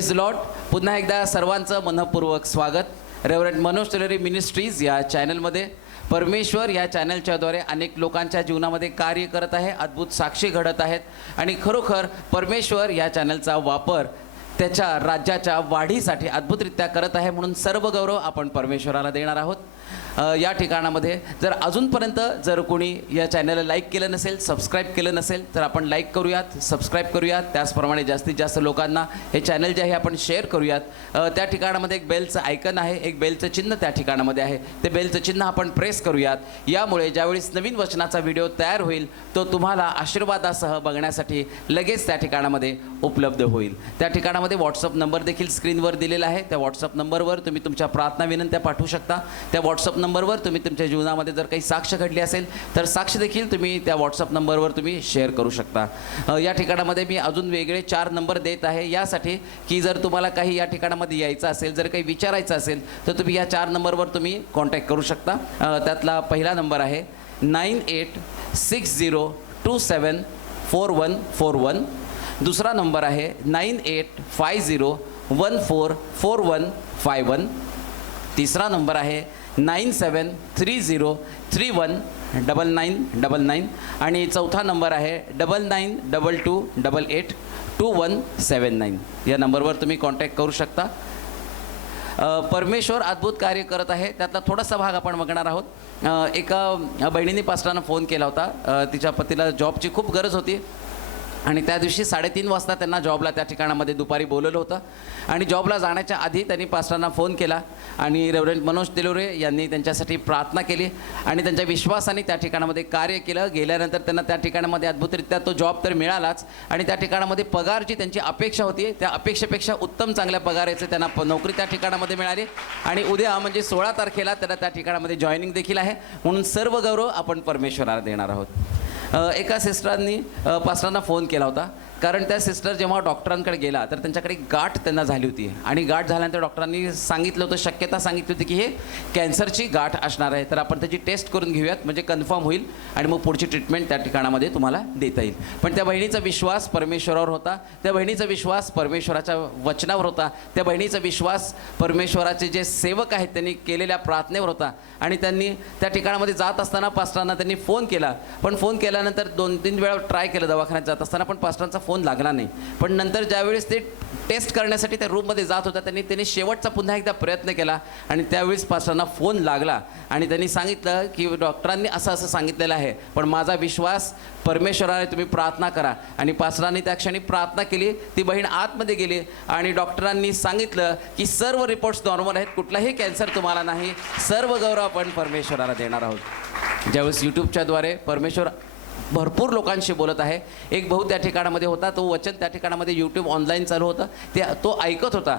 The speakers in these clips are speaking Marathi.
Praise Lord. पुन्हा एकदा सर्वांचं मनःपूर्वक स्वागत रेव्हरंड मनोज टेलरे मिनिस्ट्रीज या चॅनलमध्ये. परमेश्वर या चॅनलच्याद्वारे अनेक लोकांच्या जीवनामध्ये कार्य करत आहे, अद्भुत साक्षी घडत आहेत आणि खरोखर परमेश्वर या चॅनलचा वापर त्याच्या राज्याच्या वाढीसाठी अद्भुतरित्या करत आहे. म्हणून सर्व गौरव आपण परमेश्वराला देणार आहोत. या ठिकाणामध्ये जर अजूनपर्यंत जर कोणी या चॅनलला लाईक केलं नसेल, सबस्क्राईब केलं नसेल तर आपण लाईक करूयात, सबस्क्राईब करूयात. त्याचप्रमाणे जास्तीत जास्त लोकांना हे चॅनल जे आहे आपण शेअर करूयात. त्या ठिकाणामध्ये एक बेलचं आयकन आहे, एक बेलचं चिन्ह त्या ठिकाणामध्ये आहे. ते बेलचं चिन्ह आपण प्रेस करूयात. यामुळे ज्यावेळेस नवीन वचनाचा व्हिडिओ तयार होईल तो तुम्हाला आशीर्वादासह बघण्यासाठी लगेच त्या ठिकाणामध्ये उपलब्ध होईल. त्या ठिकाणामध्ये व्हॉट्सअप नंबर देखील स्क्रीनवर दिलेला आहे. त्या व्हॉट्सअप नंबरवर तुम्ही तुमच्या प्रार्थना विनंत्या पाठवू शकता. त्या व्हॉट्सअप नंबरवर तुम्ही तुमच्या जीवनामध्ये जर काही साक्ष घडली असेल तर साक्ष देखील तुम्ही त्या व्हॉट्सअप नंबरवर तुम्ही शेअर करू शकता. या ठिकाणामध्ये मी अजून वेगळे 4 नंबर देत आहे यासाठी की जर तुम्हाला काही या ठिकाणामध्ये यायचं असेल, जर काही विचारायचं असेल तर तुम्ही या 4 नंबरवर तुम्ही कॉन्टॅक्ट करू शकता. त्यातला पहिला नंबर आहे 9860274141. दुसरा नंबर आहे 9850144151. तिसरा नंबर आहे 9730319999 आणि चौथा नंबर आहे 9922882179. या नंबरवर तुम्ही कॉन्टॅक्ट करू शकता. परमेश्वर अद्भुत कार्य करत आहे. त्यातला थोडासा भाग आपण बघणार आहोत. एका बहिणीने पास्टरांना फोन केला होता. तिच्या पतीला जॉबची खूप गरज होती आणि त्या दिवशी 3:30 वाजता त्यांना जॉबला त्या ठिकाणामध्ये दुपारी बोलवलं होतं आणि जॉबला जाण्याच्या आधी त्यांनी पास्टरांना फोन केला आणि रेव्हरंड मनोज टेलोरे यांनी त्यांच्यासाठी प्रार्थना केली आणि त्यांच्या विश्वासाने त्या ठिकाणामध्ये कार्य केलं. गेल्यानंतर त्यांना त्या ठिकाणामध्ये अद्भुतरित्या तो जॉब तर मिळालाच आणि त्या ठिकाणामध्ये पगार जी त्यांची अपेक्षा होती त्या अपेक्षेपेक्षा उत्तम चांगल्या पगाराचे त्यांना नोकरी त्या ठिकाणामध्ये मिळाली आणि उद्या म्हणजे 16 तारखेला त्यांना त्या ठिकाणामध्ये जॉईनिंग देखील आहे. म्हणून सर्व गौरव आपण परमेश्वराला देणार आहोत. एका सिस्टरांनी पास्टरांना फोन केला होता कारण त्या सिस्टर जेव्हा डॉक्टरांकडे गेला तर त्यांच्याकडे गाठ त्यांना झाली होती आणि गाठ झाल्यानंतर डॉक्टरांनी सांगितलं होतं, शक्यता सांगितली होती की हे कॅन्सरची गाठ असणार आहे, तर आपण त्याची टेस्ट करून घेऊयात म्हणजे कन्फर्म होईल आणि मग पुढची ट्रीटमेंट त्या ठिकाणामध्ये तुम्हाला देता येईल. पण त्या बहिणीचा विश्वास परमेश्वरावर होता, त्या बहिणीचा विश्वास परमेश्वराच्या वचनावर होता, त्या बहिणीचा विश्वास परमेश्वराचे जे सेवक आहेत त्यांनी केलेल्या प्रार्थनेवर होता आणि त्यांनी त्या ठिकाणामध्ये जात असताना पास्टरांना त्यांनी फोन केला. पण फोन केल्यानंतर 2-3 वेळा ट्राय केलं दवाखान्यात जात असताना पण पास्टरांचा फोन लागला नाही. पण नंतर ज्यावेळेस ते टेस्ट करण्यासाठी त्या रूममध्ये जात होता त्यांनी शेवटचा पुन्हा एकदा प्रयत्न केला आणि त्यावेळेस पास्टरांना फोन लागला आणि त्यांनी सांगितलं की डॉक्टरांनी असं सांगितलेलं आहे पण माझा विश्वास परमेश्वराने, तुम्ही प्रार्थना करा. आणि पास्टरांनी त्या क्षणी प्रार्थना केली. ती बहीण आतमध्ये गेली आणि डॉक्टरांनी सांगितलं की सर्व रिपोर्ट्स नॉर्मल आहेत, कुठलाही कॅन्सर तुम्हाला नाही. सर्व गौरव आपण परमेश्वराला देणार आहोत. ज्यावेळेस यूट्यूबच्याद्वारे परमेश्वर भरपूर लोकांशी बोलत आहे. एक भाऊ त्या ठिकाणामध्ये होता, तो वचन त्या ठिकाणामध्ये यूट्यूब ऑनलाईन चालू होतं, तो ऐकत होता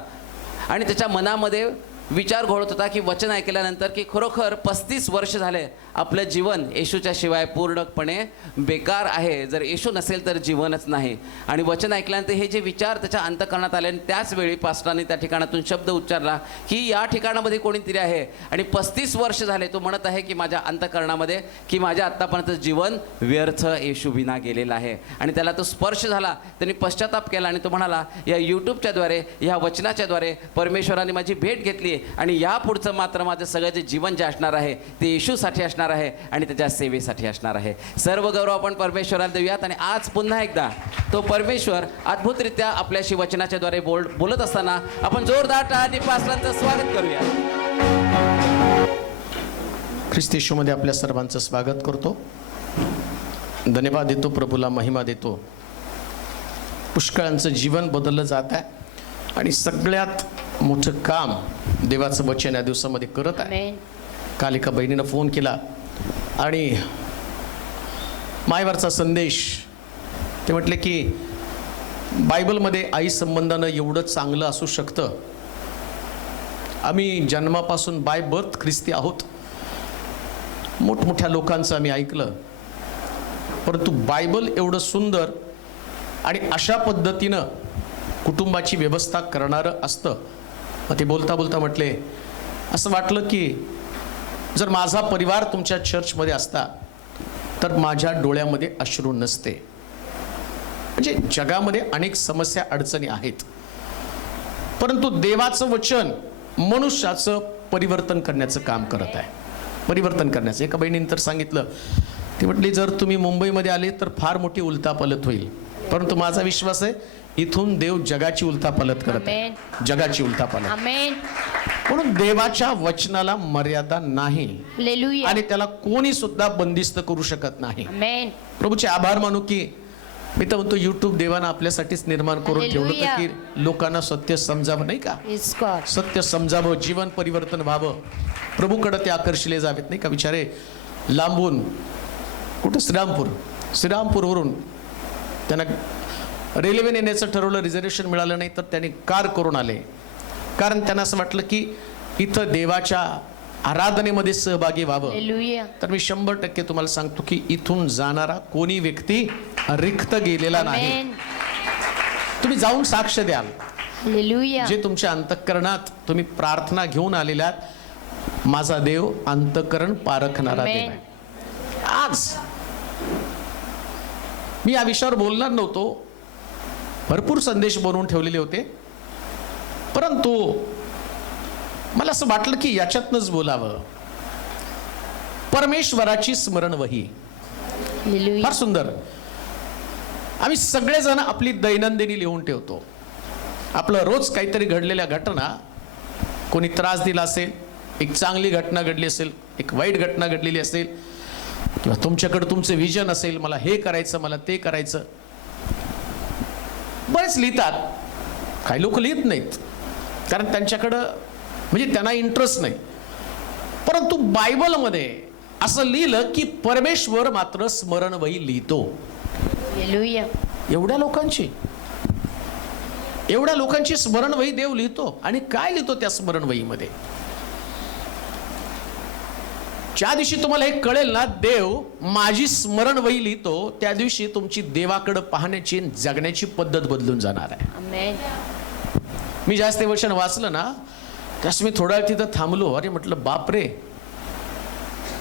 आणि त्याच्या मनामध्ये विचार घोळत होता की वचन ऐकल्यानंतर की खरोखर 35 वर्ष झाले आपलं जीवन येशूच्या शिवाय पूर्णपणे बेकार आहे. जर येशू नसेल तर जीवनच नाही. आणि वचन ऐकल्यानंतर हे जे विचार त्याच्या अंतःकरणात आले आणि त्याच वेळी पास्टरांनी त्या ठिकाणातून शब्द उच्चारला की या ठिकाणामध्ये कोणीतरी आहे आणि 35 वर्ष झाले तो म्हणत आहे की माझ्या अंतःकरणामध्ये की माझ्या आत्तापर्यंत जीवन व्यर्थ येशू विना गेलेलं आहे. आणि त्याला तो स्पर्श झाला, त्यांनी पश्चाताप केला आणि तो म्हणाला या यूट्यूबच्याद्वारे, या वचनाच्याद्वारे परमेश्वराने माझी भेट घेतली आणि यापुढचं मात्र माझं सगळं जे जीवन जे असणार आहे ते येशूसाठी असणार आहे आणि त्याच्या सेवेसाठी असणार आहे. सर्व गौरव आपण परमेश्वराला देऊयात. आणि आज पुन्हा एकदा तो परमेश्वर अद्भुतरित्या आपल्याशी वचनाच्याद्वारे बोलत असताना आपण जोरदार टाळ्यांनी पास्टरांचं स्वागत करूया. ख्रिस्त येशूमध्ये आपल्या सर्वांचं स्वागत करतो. धन्यवाद देतो, प्रभूला महिमा देतो. पुष्कळांचं जीवन बदललं जात आहे आणि सगळ्यात मोठं काम देवाचं वचन या दिवसामध्ये करत आहे. काल एका बहिणीनं फोन केला आणि मायवरचा संदेश, ते म्हटले की बायबलमध्ये आई संबंधानं एवढं चांगलं असू शकतं. आम्ही जन्मापासून बाय बर्थ ख्रिस्ती आहोत. मोठमोठ्या लोकांचं आम्ही ऐकलं, परंतु बायबल एवढं सुंदर आणि अशा पद्धतीनं कुटुंबाची व्यवस्था करणारं असतं. मग ते बोलता बोलता म्हटले, असं वाटलं की जर माझा परिवार तुमच्या चर्चमध्ये असता तर माझ्या डोळ्यामध्ये अश्रू नसते. म्हणजे जगामध्ये अनेक समस्या अडचणी आहेत, परंतु देवाचं वचन मनुष्याचं परिवर्तन करण्याचं काम करत आहे. परिवर्तन करण्याचं. एका बहिणीने तर सांगितलं, ती म्हटली जर तुम्ही मुंबईमध्ये आले तर फार मोठी उलथापालथ होईल, परंतु माझा विश्वास आहे इथून देव जगाची उलथापालथ करत आहे. जगाची उलथापालथ. आमेन. म्हणून देवाच्या वचनाला मर्यादा नाही हालेलुया. आणि त्याला कोणी सुद्धा बंदिस्त करू शकत नाही. आमेन. प्रभूचे आभार मानू की मी तर म्हणतो युट्यूब देवानं आपल्यासाठीच निर्माण करून ठेवलं होतं की लोकांना सत्य समजावं, नाही का? Praise God. सत्य समजावं, जीवन परिवर्तन व्हावं, प्रभूकडे ते आकर्षिले जावेत, नाही का? विचारे लांबून कुठं श्रीरामपूरवरून त्यांना रेल्वेने येण्याचं ठरवलं, रिझर्वेशन मिळालं नाही तर त्यांनी कार करून आले, कारण त्यांना असं वाटलं की इथं देवाच्या आराधनेमध्ये सहभागी व्हावं. हालेलुया. तर मी 100% तुम्हाला सांगतो की इथून जाणारा कोणी व्यक्ती रिक्त गेलेला नाही. आमेन. तुम्ही जाऊन साक्ष द्याल. हालेलुया. जे तुमच्या अंतःकरणात तुम्ही प्रार्थना घेऊन आलेल्यात, माझा देव अंतःकरण पारखणारा देव आमेन. आहे. आज मी या विषयावर बोलणार नव्हतो, भरपूर संदेश बनवून ठेवलेले होते, परंतु मला असं वाटलं की याच्यातनंच बोलावं. परमेश्वराची स्मरणवही. हालेलुया. फार सुंदर. आम्ही सगळेजण आपली दैनंदिनी लिहून ठेवतो, आपलं रोज काहीतरी घडलेल्या घटना. कोणी त्रास दिला असेल, एक चांगली घटना घडली असेल, एक वाईट घटना घडलेली असेल, किंवा तुमच्याकडे तुमचं विजन असेल, मला हे करायचं, मला ते करायचं. बरेच लिहितात. काही लोक लिहित नाहीत कारण त्यांच्याकडं म्हणजे त्यांना इंटरेस्ट नाही. परंतु बायबलमध्ये असं लिहिलं की परमेश्वर मात्र स्मरणवही लिहितो. हालेलुया. एवढ्या लोकांची स्मरणवही देव लिहितो. आणि काय लिहितो त्या स्मरणवहीमध्ये? ज्या दिवशी तुम्हाला हे कळेल ना, देव माझी स्मरणवही लिहितो, त्या दिवशी तुमची देवाकडे पाहण्याची जगण्याची पद्धत बदलून जाणार आहे. आमेन. मी जास्त ते वचन वाचलं ना, त्यास मी थोडा वेळ तिथं थांबलो. अरे म्हटलं बापरे,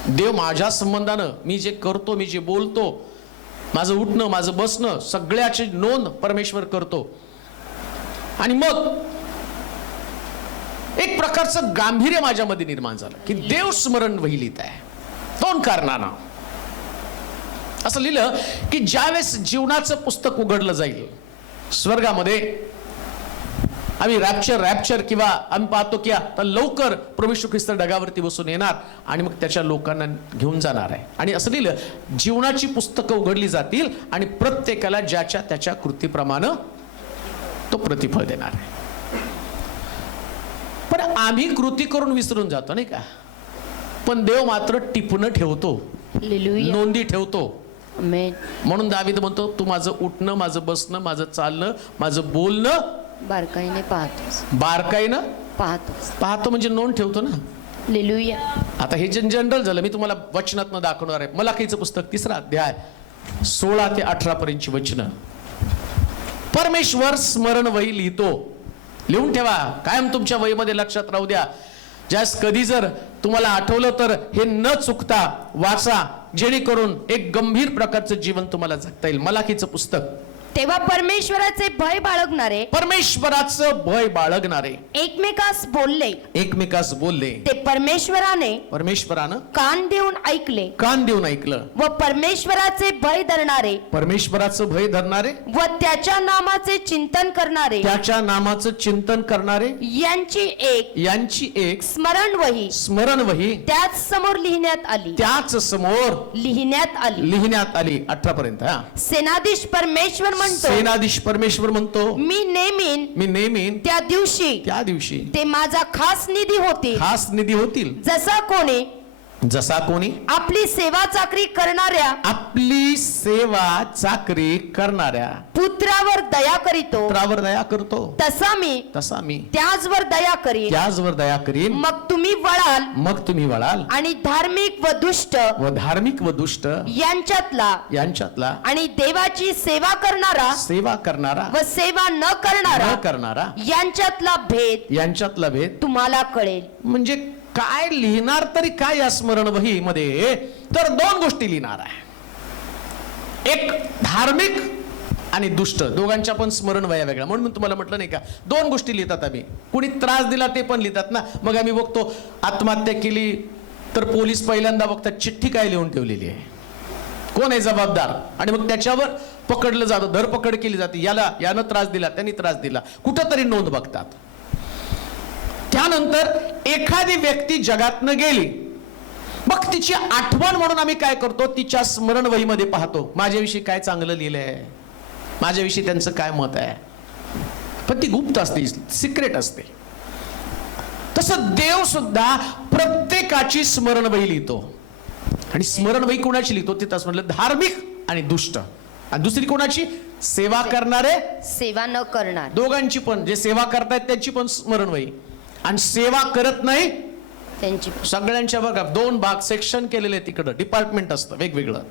देव माझ्या संबंधानं मी जे करतो, मी जे बोलतो, माझं उठणं, माझं बसणं, सगळ्याची नोंद परमेश्वर करतो. आणि मग एक प्रकारचं गांभीर्य माझ्यामध्ये निर्माण झालं की देव स्मरण वही लिहित आहे. 2 कारणानं असं लिहिलं की ज्यावेळेस जीवनाचं पुस्तक उघडलं जाईल स्वर्गामध्ये, आम्ही रॅप्चर किंवा आम्ही पाहतो की आता लवकर प्रभू येशू ख्रिस्त ढगावरती बसून येणार आणि मग त्याच्या लोकांना घेऊन जाणार आहे. आणि असं लिहिलं, जीवनाची पुस्तकं उघडली जातील आणि प्रत्येकाला ज्याच्या त्याच्या कृतीप्रमाणे तो प्रतिफळ देणार आहे. पण आम्ही कृती करून विसरून जातो, नाही का? पण देव मात्र टिपून ठेवतो, हालेलुया. नोंदी ठेवतो. आमेन. म्हणून दावीद म्हणतो, तू माझं उठणं, माझं बसणं, माझं चालणं, माझं बोलणं बारकाईने पाहतोस. बारकाईनं पाहतो म्हणजे नोंद ठेवतो ना. हालेलुया. आता हे जनरल झालं. मी तुम्हाला वचनातनं दाखवणार आहे. मलाकीचं पुस्तक 3रा अध्याय 16 ते 18 पर्यंतची वचनं. परमेश्वर स्मरणवही लिहितो. लिहून ठेवा, कायम तुमच्या वहीमध्ये लक्षात राहू द्या. ज्यास कधी जर तुम्हाला आठवलं तर हे न चुकता वाचा, जेणेकरून एक गंभीर प्रकारचं जीवन तुम्हाला जगता येईल. मलाकीचं पुस्तक. तेव्हा परमेश्वराचे भय बाळगणारे एकमेकास बोलले. ते परमेश्वरानं कान देऊन ऐकलं व परमेश्वराचं भय धरणारे व त्याच्या नामाचे चिंतन करणारे यांची एक स्मरणवही त्याच समोर लिहिण्यात आली. 18 पर्यंत. सेनाधीश परमेश्वर म्हणतो, मी नेमीन त्या दिवशी ते माझा खास निधी होतील. जसा कोणी आपली सेवा चाकरी करणाऱ्या पुत्रावर दया करीतो, तसा मी त्याचवर दया करीन. मग तुम्ही वळाल आणि धार्मिक व दुष्ट यांच्यातला आणि देवाची सेवा करणारा व सेवा न करणारा यांच्यातला भेद तुम्हाला कळेल. म्हणजे काय लिहिणार तरी काय या स्मरणवही मध्ये? तर 2 गोष्टी लिहिणार आहे. एक धार्मिक आणि दुष्ट दोघांच्या पण स्मरण वया वेगळा. म्हणून मी तुम्हाला म्हटलं नाही का, दोन गोष्टी लिहितात आम्ही. कुणी त्रास दिला ते पण लिहितात ना. मग आम्ही बघतो आत्महत्या केली तर पोलीस पहिल्यांदा बघतात चिठ्ठी काय लिहून ठेवलेली आहे, कोण आहे जबाबदार, आणि मग त्याच्यावर पकडलं जातं, धरपकड केली जाते. यानं त्रास दिला, त्यांनी त्रास दिला, कुठंतरी नोंद बघतात. त्यानंतर एखादी व्यक्ती जगातनं गेली, मग तिची आठवण म्हणून आम्ही काय करतो, तिच्या स्मरण वहीमध्ये पाहतो माझ्याविषयी काय चांगलं लिहिलंय, माझ्याविषयी त्यांचं काय मत आहे. पण ती गुप्त असते, सिक्रेट असते. तसं देव सुद्धा प्रत्येकाची स्मरण वही लिहितो. आणि स्मरण वही कोणाची लिहितो ते तसं म्हटलं, धार्मिक आणि दुष्ट. आणि दुसरी कोणाची, सेवा करणारे, सेवा न करणार. दोघांची पण, जे सेवा करतायत त्यांची पण स्मरण वही, आणि सेवा करत नाही त्यांची. सगळ्यांच्या बघा 2 भाग सेक्शन केलेले, तिकडं डिपार्टमेंट असतं वेगवेगळं.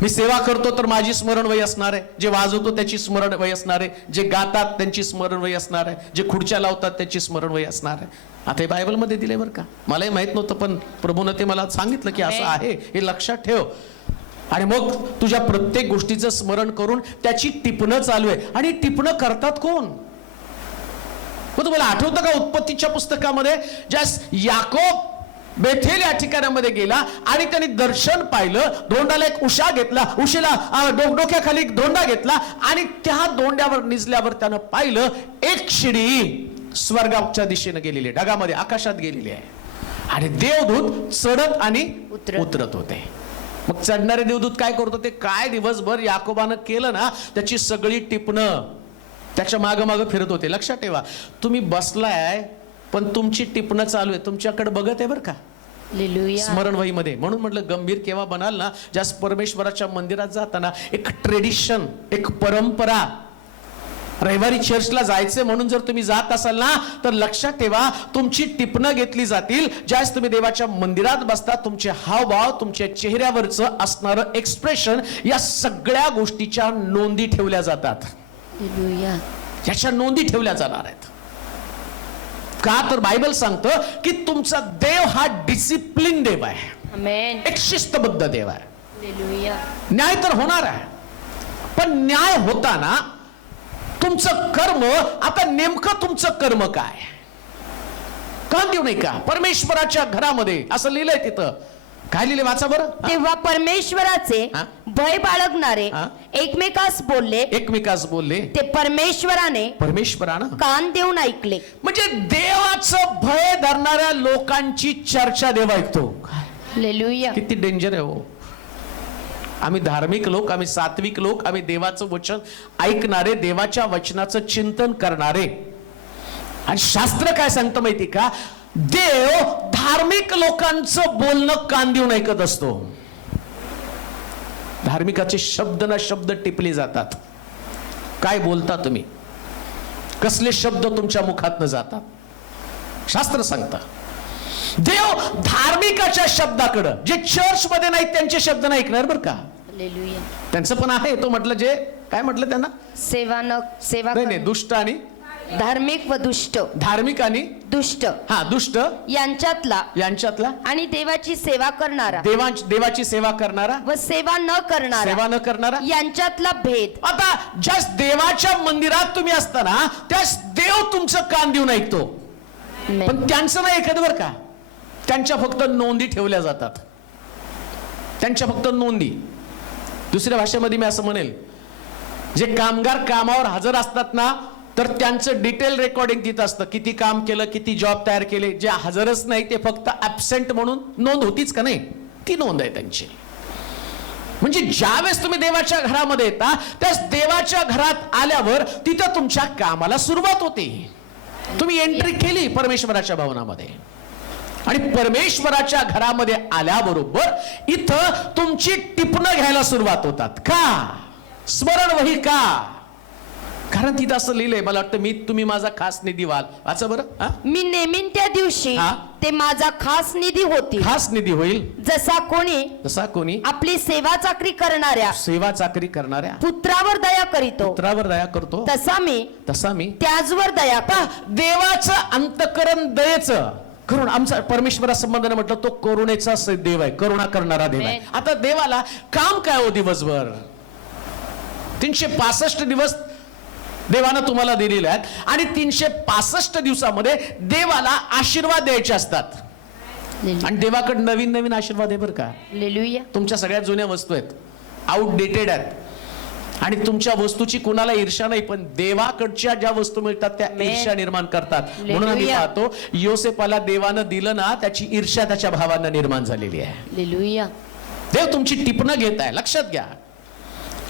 मी सेवा करतो तर माझी स्मरण वही असणार आहे, जे वाजवतो त्याची स्मरण वही असणार आहे, जे गातात त्यांची स्मरण वही असणार आहे, जे खुर्च्या लावतात त्याची स्मरण वही असणार आहे. आता हे बायबलमध्ये दिले बरं का, मलाही माहित नव्हतं, पण प्रभूनं ते मला सांगितलं की असं आहे, हे लक्षात ठेव. आणि मग तुझ्या प्रत्येक गोष्टीचं स्मरण करून त्याची टिपणं चालू आहे. आणि टिपणं करतात कोण? मग तुम्हाला आठवतं का उत्पत्तीच्या पुस्तकामध्ये ज्या याकोब बेथेल या ठिकाणामध्ये गेला आणि त्यांनी दर्शन पाहिलं, धोंडाला एक उशा घेतला, उशीला डोक्याखाली एक धोंडा घेतला, आणि त्या धोंड्यावर निजल्यावर त्यानं पाहिलं एक शिडी स्वर्गाच्या दिशेने गेलेली, ढगामध्ये आकाशात गेलेली आहे. आणि देवदूत चढत आणि उतरत होते. मग चढणारे देवदूत काय करत होते, काय दिवसभर याकोबानं केलं ना त्याची सगळी टिपणं त्याच्या मागं मागं फिरत होते. लक्षात ठेवा, तुम्ही बसलाय पण तुमची टिपणं चालू आहे, तुमच्याकडे बघत आहे बरं का, स्मरण वहीमध्ये. म्हणून म्हटलं गंभीर केव्हा बनाल ना, ज्या परमेश्वराच्या मंदिरात जाताना एक ट्रेडिशन, एक परंपरा, रविवारी चर्चला जायचं म्हणून जर तुम्ही जात असाल ना, तर लक्षात ठेवा तुमची टिपणं घेतली जातील. ज्यावेळेस तुम्ही देवाच्या मंदिरात बसता, तुमचे हावभाव, तुमच्या चेहऱ्यावरचं असणारं एक्सप्रेशन, या सगळ्या गोष्टीच्या नोंदी ठेवल्या जातात. याच्या नोंदी ठेवल्या जाणार आहेत. का तर बायबल सांगतं की तुमचा देव हा डिसिप्लिन देव आहे, एक शिस्तबद्ध देव आहे. न्याय तर होणार आहे, पण न्याय होताना तुमचं कर्म, आता नेमकं तुमचं कर्म काय, का देऊ नाही का? परमेश्वराच्या घरामध्ये असं लिहिलंय, तिथं काय लिहिले वाचा बरं. तेव्हा परमेश्वराचे भय बाळगणारे एकमेकास बोलले, ते परमेश्वरानं कान देऊन ऐकले. म्हणजे देवाचं भय धरणाऱ्या लोकांची चर्चा देव ऐकतो. हालेलुया. किती डेंजर आहे हो. आम्ही धार्मिक लोक, आम्ही सात्विक लोक, आम्ही देवाचं वचन ऐकणारे, देवाच्या वचनाचं चिंतन करणारे. आणि शास्त्र काय सांगतं माहिती का, देव धार्मिक लोकांचं बोलणं कान देऊन ऐकत असतो. धार्मिकाचे शब्द ना शब्द टिपले जातात. काय बोलता तुम्ही, कसले शब्द तुमच्या मुखातनं जातात, शास्त्र सांगतं. देव धार्मिकाच्या शब्दाकडं, जे चर्च मध्ये नाहीत त्यांचे शब्द नाही ऐकणार बरं का. त्यांचं पण आहे, तो म्हटलं जे काय म्हटलं त्यांना, सेवा नाही, दुष्ट आणि धार्मिक व दुष्ट, धार्मिक आणि दुष्ट, हा दुष्ट यांच्यातला आणि देवाची सेवा करणारा, देवाची सेवा करणारा व सेवा न करणारा यांच्यातला भेद. आता ज्या देवाच्या मंदिरात तुम्ही असताना त्या देव तुमचं कान देऊन ऐकतो, पण त्यांचं नाही ऐकत बरं का. त्यांच्या फक्त नोंदी ठेवल्या जातात, त्यांच्या फक्त नोंदी. दुसऱ्या भाषेमध्ये मी असं म्हणेल, जे कामगार कामावर हजर असतात ना, तर त्यांचं डिटेल रेकॉर्डिंग तिथं असतं, किती काम केलं, किती जॉब तयार केले. जे हजरच नाही ते फक्त ऍबसेंट म्हणून नोंद होतीच का नाही, ती नोंद आहे त्यांची. म्हणजे ज्यावेळेस तुम्ही देवाच्या घरामध्ये येता, त्यास देवाच्या घरात आल्यावर तिथं तुमच्या कामाला सुरुवात होते. तुम्ही एंट्री केली परमेश्वराच्या भवनामध्ये, आणि परमेश्वराच्या घरामध्ये आल्याबरोबर इथं तुमची टिपणं घ्यायला सुरुवात होतात. का? स्मरण वही का? कारण तिथं असं लिहिलंय, मला वाटतं तुम्ही माझा खास निधी व्हाल. वाचा बरं. मी नेमीन त्या दिवशी ते माझा खास निधी होईल, जसा कोणी आपली सेवा चाकरी करणाऱ्या पुत्रावर दया करतो, तसा मी त्याचवर दया. देवाचं अंतकरण दयेचं करुण, आमचा परमेश्वरा संबंधाने म्हटलं तो करुणेचा देव आहे, करुणा करणारा देव आहे. आता देवाला काम काय हो दिवसभर, 365 दिवस देवानं तुम्हाला दिलेले आहेत आणि 365 दिवसामध्ये देवाला आशीर्वाद द्यायचे असतात. आणि देवाकडे नवीन नवीन आशीर्वाद आहे बरं का. हालेलुया. तुमच्या सगळ्यात जुन्या वस्तू आहेत, आउटडेटेड आहेत, आणि तुमच्या वस्तूची कोणाला ईर्ष्या नाही, पण देवाकडच्या ज्या वस्तू मिळतात त्या ईर्ष्या निर्माण करतात. म्हणून आम्ही पाहतो योसेफाला देवानं दिलं ना, त्याची ईर्ष्या त्याच्या भावांना निर्माण झालेली आहे. हालेलुया. देव तुमची टिपणं घेत आहे, लक्षात घ्या.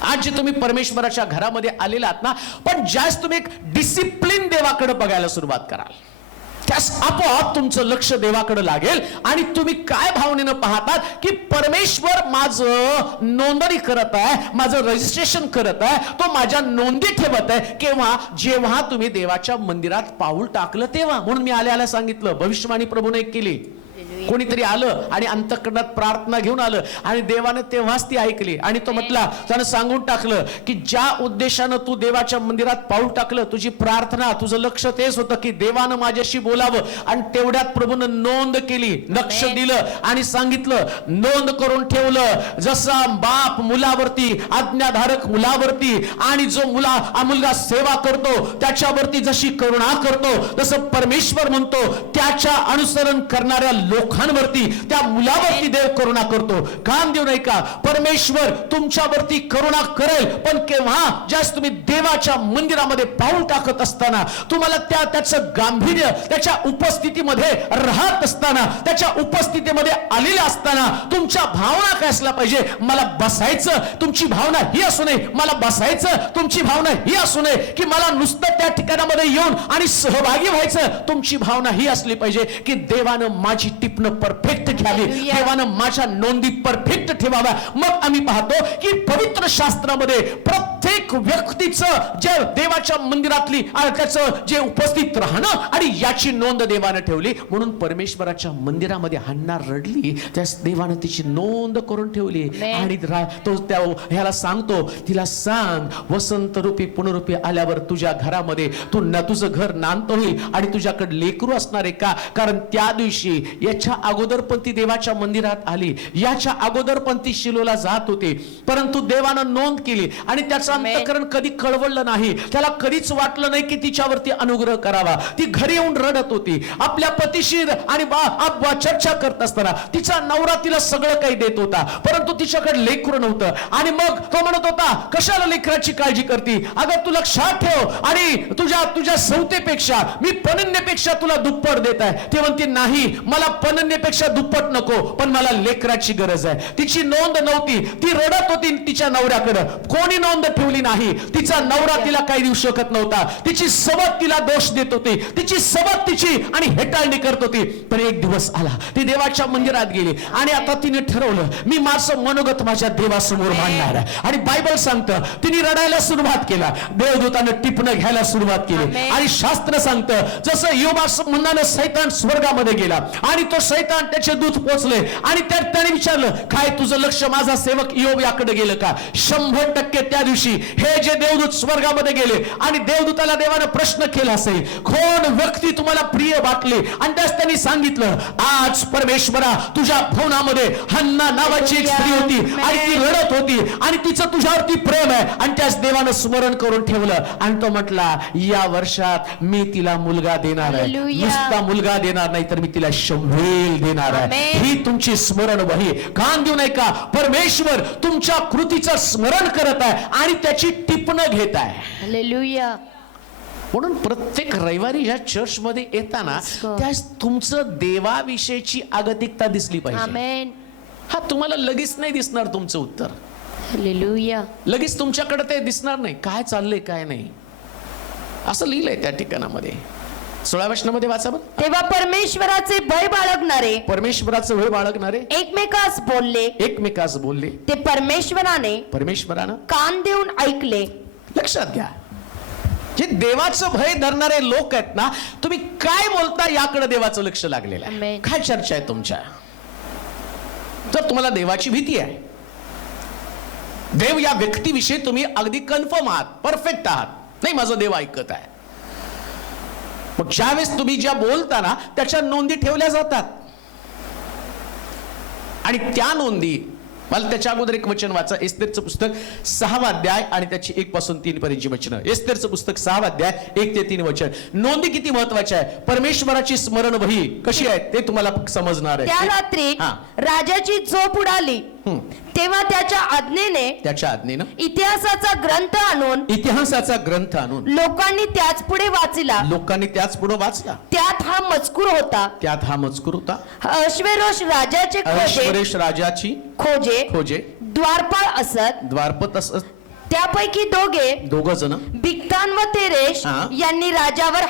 आज जे तुम्ही परमेश्वराच्या घरामध्ये आलेला आहात ना, पण ज्यावेळेस तुम्ही एक डिसिप्लिन देवाकडे बघायला सुरुवात कराल, त्यास आपोआप तुमचं लक्ष देवाकडे लागेल आणि तुम्ही काय भावनेनं पाहतात की परमेश्वर माझं नोंदणी करत आहे, माझं रजिस्ट्रेशन करत आहे, तो माझ्या नोंदी ठेवत आहे. केव्हा? जेव्हा तुम्ही देवाच्या मंदिरात पाऊल टाकलं तेव्हा. म्हणून मी आल्या सांगितलं, भविष्यवाणी प्रभूने केली. कोणीतरी आलं आणि अंतःकरणात प्रार्थना घेऊन आलं आणि देवाने तेव्हाच ती ऐकली आणि तो म्हटला, त्यानं सांगून टाकलं की ज्या उद्देशानं तू देवाच्या मंदिरात पाऊल टाकलं, तुझी प्रार्थना, तुझं लक्ष तेच होतं की देवानं माझ्याशी बोलावं. आणि तेवढ्यात प्रभूनं नोंद केली, लक्ष दिलं आणि सांगितलं, नोंद करून ठेवलं. जसा बाप मुलावरती, आज्ञाधारक मुलावरती, आणि जो मुलगा सेवा करतो त्याच्यावरती जशी करुणा करतो, तसं परमेश्वर म्हणतो त्याच्या अनुसरण करणाऱ्या लोकांवरती, त्या मुलावरती देव करुणा करतो. काम देऊ नाही का? परमेश्वर तुमच्यावरती करुणा करेल, पण केव्हा? ज्यास तुम्ही देवाच्या मंदिरामध्ये पाऊल टाकत असताना, तुम्हाला त्याचं गांभीर्य, त्याच्या उपस्थितीमध्ये राहत असताना, त्याच्या उपस्थितीमध्ये आलेल्या असताना तुमच्या भावना काय असल्या पाहिजे? मला बसायचं. तुमची भावना ही असू नये मला बसायचं. तुमची भावना ही असू नये की मला नुसतं त्या ठिकाणामध्ये येऊन आणि सहभागी व्हायचं. तुमची भावना ही असली पाहिजे की देवानं माझी टिपणं परफेक्ट घ्यावी, देवानं माझ्या नोंदी परफेक्ट ठेवाव्या. मग आम्ही पाहतो की पवित्र शास्त्रामध्ये प्रत्येक व्यक्तीचं जे देवाच्या मंदिरातली त्याचं जे उपस्थित राहणं आणि याची नोंद देवानं ठेवली. म्हणून परमेश्वराच्या मंदिरामध्ये हन्ना रडली, त्यास देवानं तिची नोंद करून ठेवली. आणि तो त्या ह्याला सांगतो, तिला सांग वसंत रूपी पुनरूपी आल्यावर तुझ्या घरामध्ये तुझं घर नांद होईल आणि तुझ्याकडे लेकरू असणार आहे का? कारण त्या दिवशी, याच्या अगोदर पण ती देवाच्या मंदिरात आली, याच्या अगोदर पण ती शिलोला जात होती, परंतु देवानं नोंद केली आणि त्याचं अंतःकरण कधी कळवळलं नाही. त्याला कधीच वाटलं नाही की तिच्यावरती अनुग्रह करावा. ती घरी येऊन रडत होती आपल्या पतीशी आणि चर्चा करत असताना. तिचा नवरा तिला सगळं काही देत होता, परंतु तिच्याकडे लेकरू नव्हतं. आणि मग तो म्हणत होता, कशाला लेकराची काळजी करती? अगं तू लक्षात ठेव, आणि तुझ्या सौतेपेक्षा मी पणन्यपेक्षा तुला दुप्पट देत आहे. ती म्हणते, नाही, मला पणन्यपेक्षा दुप्पट नको, पण मला लेकराची गरज आहे. तिची नोंद नव्हती, ती रडत होती तिच्या नवऱ्याकडे. कोणी नोंद ठेवली नाही. तिचा नवरा तिला काही देऊ शकत नव्हता. तिची सबत तिला दोष देत होती, तिची सबत तिची आणि हेटाळणी करत होती. पण एक दिवस आला, ती देवाच्या मंदिरात गेली आणि आता तिने ठरवलं, मी माझं मनोगत माझ्या देवासमोर मांडणार. आणि बायबल सांगतं तिने रडायला सुरुवात केला, देवदूतानं टिपणं घ्यायला सुरुवात केली. आणि शास्त्र सांगतं, जसं योबास म्हणणानं सैतान स्वर्गामध्ये गेला आणि तो सैतान त्याचे दूत पोचले आणि त्याने विचारलं, काय तुझं लक्ष माझा सेवक योब याकडे गेलं का? 100% त्या दिवशी हे जे देवदूत स्वर्गामध्ये गेले आणि देवदूताला देवानं प्रश्न केला असेल, कोण व्यक्ती तुम्हाला प्रिय वाटली? आणि त्यास त्यांनी सांगितलं, आज परमेश्वरा तुझ्या भवनामध्ये हन्ना नावाची एक स्त्री होती आणि ती रडत होती आणि तिचं तुझ्यावरती प्रेम आहे. आणि त्यास देवानं स्मरण करून ठेवलं आणि तो म्हटला, या वर्षात मी तिला मुलगा देणार आहे. नुसता मुलगा देणार नाही तर मी तिला शमूएल देणार आहे. ही तुमची स्मरण वही. कान देऊ नये का? परमेश्वर तुमच्या कृतीचं स्मरण करत आहे आणि त्याची टिपणं घेत आहे. हालेलुया. म्हणून प्रत्येक रविवारी या चर्च मध्ये येताना त्यास तुमचं देवाविषयीची अगतिकता दिसली पाहिजे. आमेन. हा तुम्हाला लगेच नाही दिसणार तुमचं उत्तर. हालेलुया. लगेच तुमच्याकडे ते दिसणार नाही, काय चाललंय काय नाही. असं लिहिलंय त्या ठिकाणामध्ये 16व्या वचनामध्ये वाचा बघ. तेव्हा परमेश्वराचे भय बाळगणारे, परमेश्वराचं भय बाळगणारे एकमेकास बोलले. ते परमेश्वरानं कान देऊन ऐकले. लक्षात घ्या, जे देवाचं भय धरणारे लोक आहेत ना, तुम्ही काय बोलता याकडे देवाचं लक्ष लागलेलं आहे. काय चर्चा आहे तुमच्या? जर तुम्हाला देवाची भीती आहे, देव या व्यक्तीविषयी तुम्ही अगदी कन्फर्म आहात, परफेक्ट आहात, नाही माझा देव ऐकत आहे, मग ज्यावेळेस तुम्ही ज्या बोलताना त्याच्या नोंदी ठेवल्या जातात आणि त्या नोंदी मला त्याच्या अगोदर एक वचन वाचा, एस्तेरचं पुस्तक 6वा अध्याय आणि त्याची 1 पासून 3 पर्यंतची वचनं. एस्तेरचं पुस्तक 6वा अध्याय 1 ते 3 वचन. नोंदी किती महत्वाची आहे. परमेश्वराची स्मरण वही कशी आहे ते तुम्हाला समजणार आहे. त्या रात्री राजाची झोप उडाली, तेव्हा त्याच्या आज्ञेने इतिहासाचा ग्रंथ आणून लोकांनी त्याच पुढे वाचला. त्यात हा मजकूर होता. अश्वेरोष राजाची खोजे द्वारपत असत. त्यापैकी दोघ जण बिक्तान व तेरेश यांनी राजावर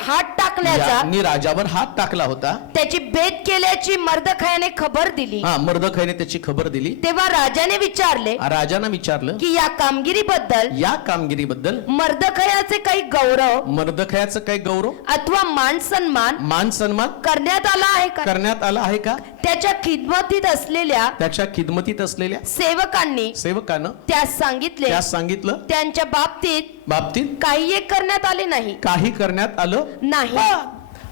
हात टाकला होता. त्याची भेद केल्याची मर्दखयाने खबर दिली. तेव्हा राजाने विचारलं की या कामगिरीबद्दल मर्दखयाचे काही गौरव अथवा मान सन्मान करण्यात आला आहे का. त्याच्या खिदमतीत असलेल्या सेवकांनी त्यास सांगितलं त्यांच्या बाबतीत काही एक करण्यात आले नाही.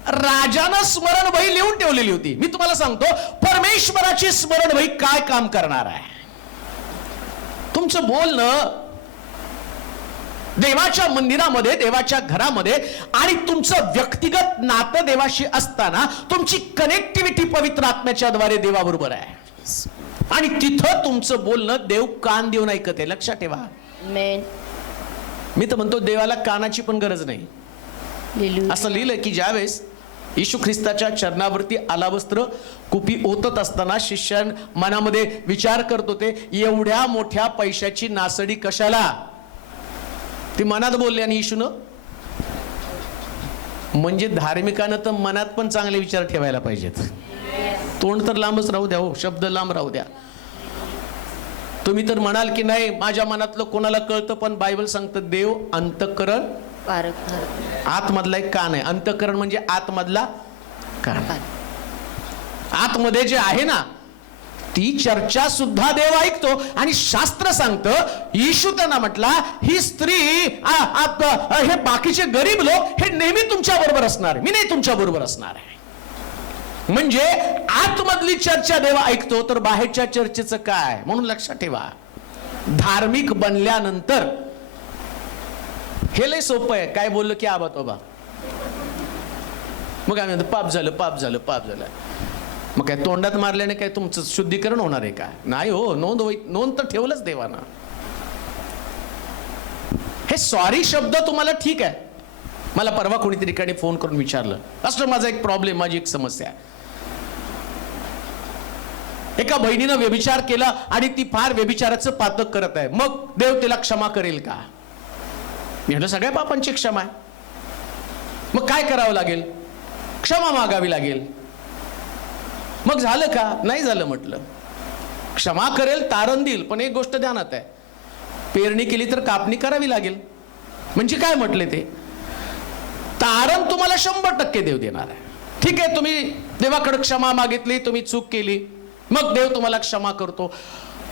राजानं स्मरणवही लिहून ठेवलेली होती. मी तुम्हाला सांगतो, परमेश्वराची स्मरणवही काय काम करणार आहे. तुमचं बोलणं देवाच्या मंदिरामध्ये, देवाच्या घरामध्ये आणि तुमचं व्यक्तिगत नातं देवाशी असताना तुमची कनेक्टिव्हिटी पवित्र आत्म्याच्या द्वारे देवाबरोबर आहे. आणि तिथं तुमचं बोलणं देव कान देऊन ऐकत आहे. लक्षात ठेवा. मी तर म्हणतो देवाला कानाची पण गरज नाही. असं लिहिलंय की ज्यावेळेस येशू ख्रिस्ताच्या चरणावरती आलावस्त्र कुपी ओतत असताना शिष्यां मनामध्ये विचार करत होते, एवढ्या मोठ्या पैशाची नासडी कशाला. ती मनात बोलले आणि येशूनं, म्हणजे धार्मिकानं तर मनात पण चांगले विचार ठेवायला पाहिजेत. तोंड तर लांबच राहू द्या, हो, शब्द लांब राहू द्या. तुम्ही तर म्हणाल की नाही माझ्या मनातलं कोणाला कळतं, पण बायबल सांगतं देव अंतःकरण आतमधला एक कान आहे. अंतःकरण म्हणजे आतमधला कान. आतमध्ये जे आहे ना ती चर्चा सुद्धा देव ऐकतो. आणि शास्त्र सांगतं, येशू त्यांना म्हटला ही स्त्री हे बाकीचे गरीब लोक हे नेहमी तुमच्या बरोबर असणार, मी नाही तुमच्या बरोबर असणार आहे. म्हणजे आतमधली चर्चा देव ऐकतो, तर बाहेरच्या चर्चेचं काय. म्हणून लक्षात ठेवा, धार्मिक बनल्यानंतर हे लय सोपं आहे. काय बोललो की आबा तोबा, मग आम्ही पाप झालं. मग काय तोंडात मारल्याने काय तुमचं शुद्धीकरण होणार आहे का. नाही हो, नोंद तर ठेवलंच देवानं. हे सॉरी शब्द तुम्हाला ठीक आहे. मला परवा कोणीतरी एकाने फोन करून विचारलं, असं माझा एक प्रॉब्लेम, माझी एक समस्या आहे. एका बहिणीनं व्यभिचार केला आणि ती फार व्यभिचाराचं पातक करत आहे. मग देव तिला क्षमा करेल का. मी म्हटलं सगळ्या पापांची क्षमा आहे. मग काय करावं लागेल. क्षमा मागावी लागेल. मग झालं का. नाही झालं. म्हटलं क्षमा करेल, तारण देईल, पण एक गोष्ट ध्यानात आहे, पेरणी केली तर कापणी करावी लागेल. म्हणजे काय म्हटले ते, तारण तुम्हाला 100% देव देणार आहे. ठीक आहे, तुम्ही देवाकडे क्षमा मागितली, तुम्ही चूक केली, मग देव तुम्हाला क्षमा करतो.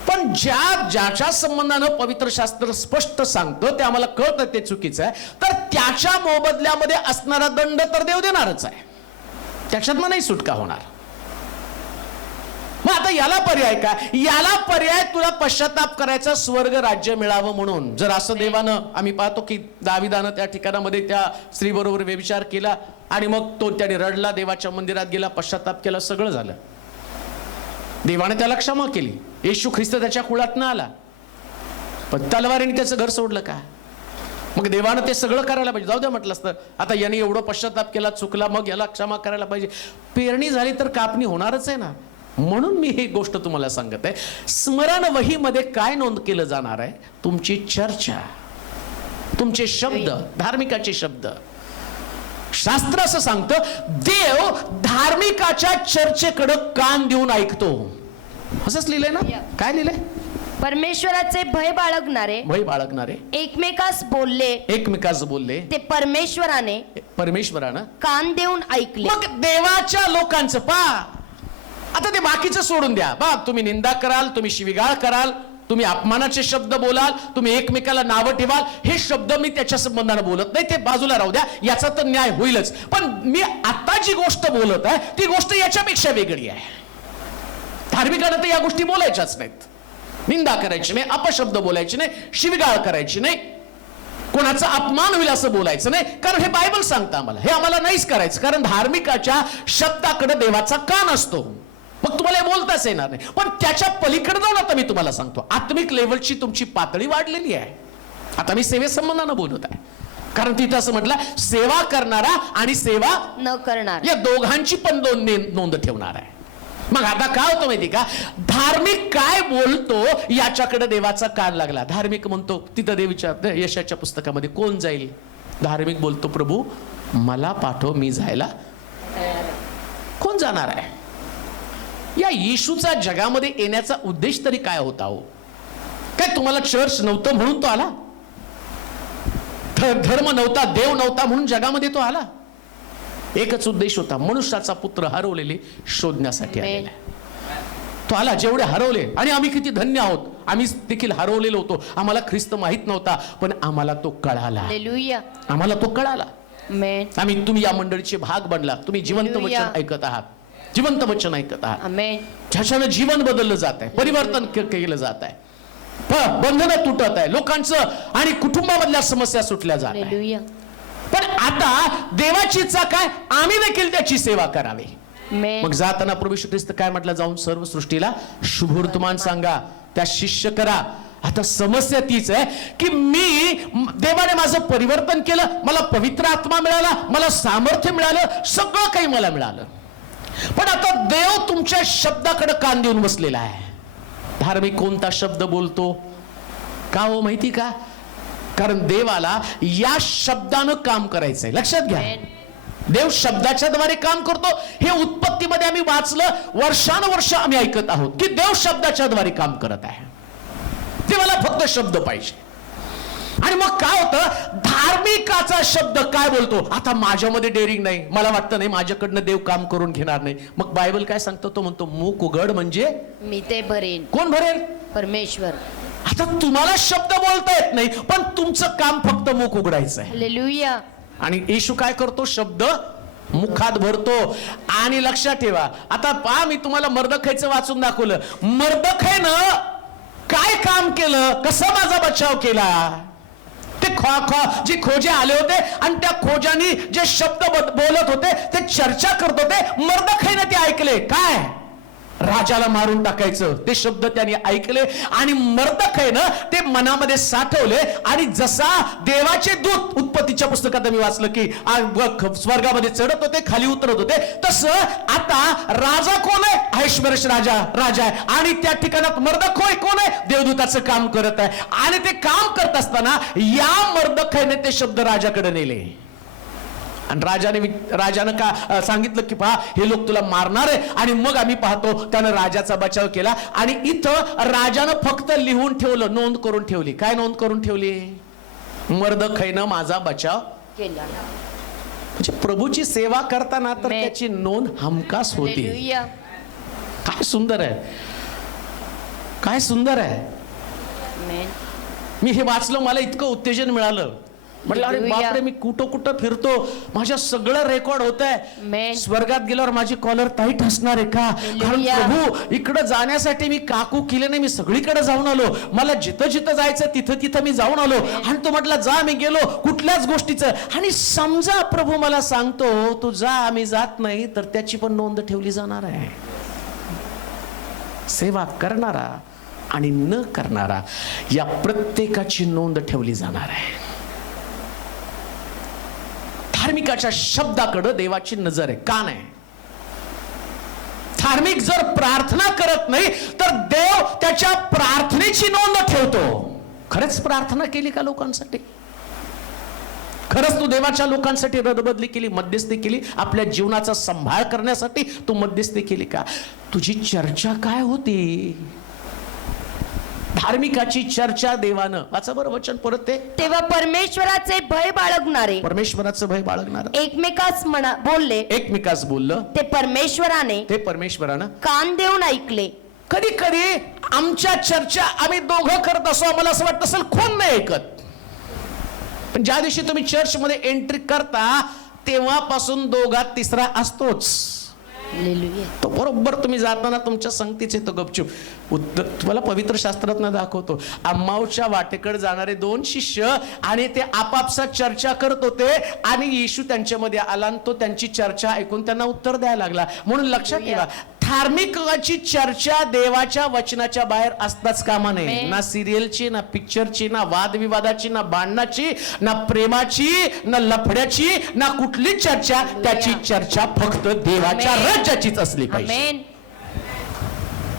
पण ज्याच्या संबंधानं पवित्र शास्त्र स्पष्ट सांगतं, ते आम्हाला कळतं ते चुकीचं आहे, तर त्याच्या मोबदल्यामध्ये असणारा दंड तर देव देणारच आहे. त्याच्यात मग नाही सुटका होणार. मग आता याला पर्याय काय. याला पर्याय तुला पश्चाताप करायचा, स्वर्ग राज्य मिळावं म्हणून. जर असं देवानं, आम्ही पाहतो की दाविदानं त्या ठिकाणामध्ये त्या स्त्री बरोबर व्यभिचार केला आणि मग तो त्याने रडला, देवाच्या मंदिरात गेला, पश्चाताप केला, सगळं झालं. देवाने त्याला क्षमा केली. येशू ख्रिस्त त्याच्या कुळात न आला, पण तलवारीने त्याचं घर सोडलं का. मग देवानं ते सगळं करायला पाहिजे. जाऊ द्या म्हटलं असतं, आता याने एवढं पश्चाताप केला, चुकला, मग याला क्षमा करायला पाहिजे. पेरणी झाली तर कापणी होणारच आहे ना. म्हणून मी ही गोष्ट तुम्हाला सांगत आहे. स्मरण वहीमध्ये काय नोंद केलं जाणार आहे. तुमची चर्चा, तुमचे शब्द, धार्मिकाचे शब्द. शास्त्र असं सांगतं, देव धार्मिकाच्या चर्चेकडे कान देऊन ऐकतो. असंच लिहिलंय ना. काय लिहिलंय. परमेश्वराचे भय बाळगणारे एकमेकास बोलले ते परमेश्वरानं कान देऊन ऐकले. मग देवाच्या लोकांचं आता ते बाकीचं सोडून द्या. तुम्ही निंदा कराल, तुम्ही शिवीगाळ कराल, तुम्ही अपमानाचे शब्द बोलाल, तुम्ही एकमेकाला नावं ठेवाल, हे शब्द मी त्याच्या संबंधाने बोलत नाही, ते बाजूला राहू द्या. याचा तर न्याय होईलच. पण मी आता जी गोष्ट बोलत आहे ती गोष्ट याच्यापेक्षा वेगळी आहे. धार्मिकानं तर या गोष्टी बोलायच्याच नाहीत. निंदा करायची नाही, अपशब्द बोलायची नाही, शिवीगाळ करायची नाही, कोणाचा अपमान होईल असं बोलायचं नाही, कारण हे बायबल सांगतं आम्हाला. हे आम्हाला नाहीच करायचं, कारण धार्मिकाच्या शब्दाकडे देवाचा कान असतो. मग तुम्हाला हे बोलताच येणार नाही. पण त्याच्या पलीकडे जाऊन आता मी तुम्हाला सांगतो, आत्मिक लेवलची तुमची पातळी वाढलेली आहे. आता मी सेवेसंबंधानं बोलत आहे, कारण तिथं असं म्हटलं, सेवा करणारा आणि सेवा न करणार या दोघांची पण नोंद ठेवणार आहे. मग आता काय होतं माहिती का, धार्मिक काय बोलतो याच्याकडे देवाचा कान लागला. धार्मिक म्हणतो, तिथं देवीच्या यशाच्या पुस्तकामध्ये कोण जाईल, धार्मिक बोलतो, प्रभू मला पाठव, मी जायला. कोण जाणार आहे? या येशूचा जगामध्ये येण्याचा उद्देश तरी काय होता हो? काय तुम्हाला चर्च नव्हतं म्हणून तो आला? धर्म नव्हता, देव नव्हता म्हणून जगामध्ये तो आला? एकच उद्देश होता, मनुष्याचा पुत्र हरवलेले शोधण्यासाठी आलेला. तो आला. जेवढे हरवले, आणि आम्ही किती धन्य आहोत, आम्ही देखील हरवलेलो होतो, आम्हाला ख्रिस्त माहित नव्हता, पण आम्हाला तो कळाला. हालेलुया. आम्हाला तो कळाला. आमेन. तुम्ही या मंडळीचे भाग बनला. तुम्ही जिवंत वचन ऐकत आहात, जिवंत वचन ऐकत आहात. आमेन. ज्याच्यानं जीवन बदललं जात आहे, परिवर्तन केलं जात आहे, बंधनं तुटत आहे लोकांचं, आणि कुटुंबामधल्या समस्या सुटल्या जात आहेत. हालेलुया. पण आता देवाची इच्छा काय, आम्ही देखील त्याची सेवा करावी. मग जाताना प्रभू येशू ख्रिस्त काय म्हटलं, जाऊन सर्व सृष्टीला शुभवर्तमान सांगा, त्या शिष्य करा. आता समस्या तीच आहे की मी, देवाने माझं परिवर्तन केलं, मला पवित्र आत्मा मिळाला, मला सामर्थ्य मिळालं, सगळं काही मला मिळालं, पण आता देव तुमच्या शब्दाकडे कान देऊन बसलेला आहे. धार्मिक कोणता शब्द बोलतो का हो माहिती का? कारण देवाला या शब्दानं काम करायचंय. लक्षात घ्या, देव शब्दाच्या द्वारे काम करतो. हे उत्पत्तीमध्ये आम्ही वाचलं, वर्षानुवर्ष आम्ही ऐकत आहोत की देव शब्दाच्या द्वारे काम करत आहे. देवाला फक्त शब्द पाहिजे. आणि मग काय होतं, धार्मिकाचा शब्द काय बोलतो, आता माझ्यामध्ये डेअरिंग नाही, मला वाटतं नाही माझ्याकडनं देव काम करून घेणार नाही. मग बायबल काय सांगतो, तो म्हणतो मूक उघड म्हणजे मी ते भरेन. कोण भरेल? परमेश्वर. आता तुम्हाला शब्द बोलता येत नाही, पण तुमचं काम फक्त मुख उघडायचं आहे. हालेलुया. आणि येशू काय करतो, शब्द मुखात भरतो. आणि लक्षात ठेवा, आता पहा, मी तुम्हाला मर्दखैचं वाचून दाखवलं. मर्दखैनं काय काम केलं, कसा माझा बचाव केला. ते जे खोजे आले होते आणि त्या खोजांनी जे शब्द बोलत होते, ते चर्चा करत होते, मर्दखैनं ते ऐकले. काय? राजाला मारून टाकायचं. ते शब्द त्यांनी ऐकले आणि मर्दखैनं ते मनामध्ये साठवले. आणि जसा देवाचे दूत, उत्पत्तीच्या पुस्तकात मी वाचलं की स्वर्गामध्ये चढत होते, खाली उतरत होते, तसं आता राजा कोण आहे? अहश्वेरोश राजा आहे. आणि त्या ठिकाणात मर्दखै कोण आहे? देवदूताचं काम करत आहे. आणि ते काम करत असताना या मर्दखैने ते शब्द राजाकडे नेले. आणि राजानं का सांगितलं की पहा, हे लोक तुला मारणार आहे. आणि मग आम्ही पाहतो त्यानं राजाचा बचाव केला. आणि इथं राजानं फक्त लिहून ठेवलं, नोंद करून ठेवली. काय नोंद करून ठेवली? मर्दखैनं माझा बचाव केला. म्हणजे प्रभूची सेवा करताना तर त्याची नोंद हमखास होती. काय सुंदर आहे, काय सुंदर आहे. मी हे वाचलं, मला इतकं उत्तेजन मिळालं. म्हटलं अरे बापरे, मी कुठं फिरतो, माझ्या सगळं रेकॉर्ड होत आहे. स्वर्गात गेल्यावर माझी कॉलर टाईट असणार आहे का? कारण प्रभू इकडं जाण्यासाठी मी काकू केले नाही, मी सगळीकडे जाऊन आलो. मला जिथं जायचं तिथं मी जाऊन आलो. आणि तो म्हटला जा, मी गेलो कुठल्याच गोष्टीचं. आणि समजा प्रभू मला सांगतो तू जा, आम्ही जात नाही, तर त्याची पण नोंद ठेवली जाणार आहे. सेवा करणारा आणि न करणारा या प्रत्येकाची नोंद ठेवली जाणार आहे. धार्मिकाच्या शब्दाकडे देवाची नजर आहे, कान आहे. धार्मिक जर प्रार्थना करत नाही तर देव त्याच्या प्रार्थनेची नोंद ठेवतो. खरंच प्रार्थना केली का लोकांसाठी? खरंच तू देवाच्या लोकांसाठी रदबदली केली, मध्यस्थी केली, आपल्या जीवनाचा सांभाळ करण्यासाठी तू मध्यस्थी केली का? तुझी चर्चा काय होती? धार्मिकाची चर्चा देवानं, वाचा बरं वचन परत ते. तेव्हा परमेश्वराचे भय बाळगणारे, परमेश्वराचं भय बाळगणारे एकमेकास बोलले, एकमेकास बोललं. ते परमेश्वरानं कान देऊन ऐकले. कधी कधी आमच्या चर्चा आम्ही दोघं करत असो, आम्हाला असं वाटत असेल कोण नाही ऐकत. पण ज्या दिवशी तुम्ही चर्च मध्ये एंट्री करता तेव्हापासून दोघात तिसरा असतोच. हालेलुया. तो बरोबर तुम्ही जाताना तुमच्या संगतीचे तो गपचूप उत्तर तुम्हाला पवित्र शास्त्रात दाखवतो. अम्माऊच्या वाटेकडे जाणारे 2 शिष्य आणि ते आपापसात चर्चा करत होते आणि येशू त्यांच्यामध्ये आला आणि तो त्यांची चर्चा ऐकून त्यांना उत्तर द्यायला लागला. म्हणून लक्षात ठेवा, धार्मिकाची चर्चा देवाच्या वचनाच्या बाहेर असताच कामा नये. ना सिरियलची, ना पिक्चरची, ना वादविवादाची, ना भांडणाची, ना प्रेमाची, ना लफड्याची, ना कुठली चर्चा. त्याची चर्चा फक्त देवाच्या राज्याचीच असली पाहिजे.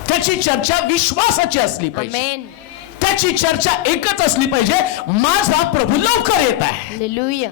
त्याची चर्चा विश्वासाची असली पाहिजे. त्याची चर्चा एकच असली पाहिजे, माझा प्रभू लवकर येत आहे. हालेलुया.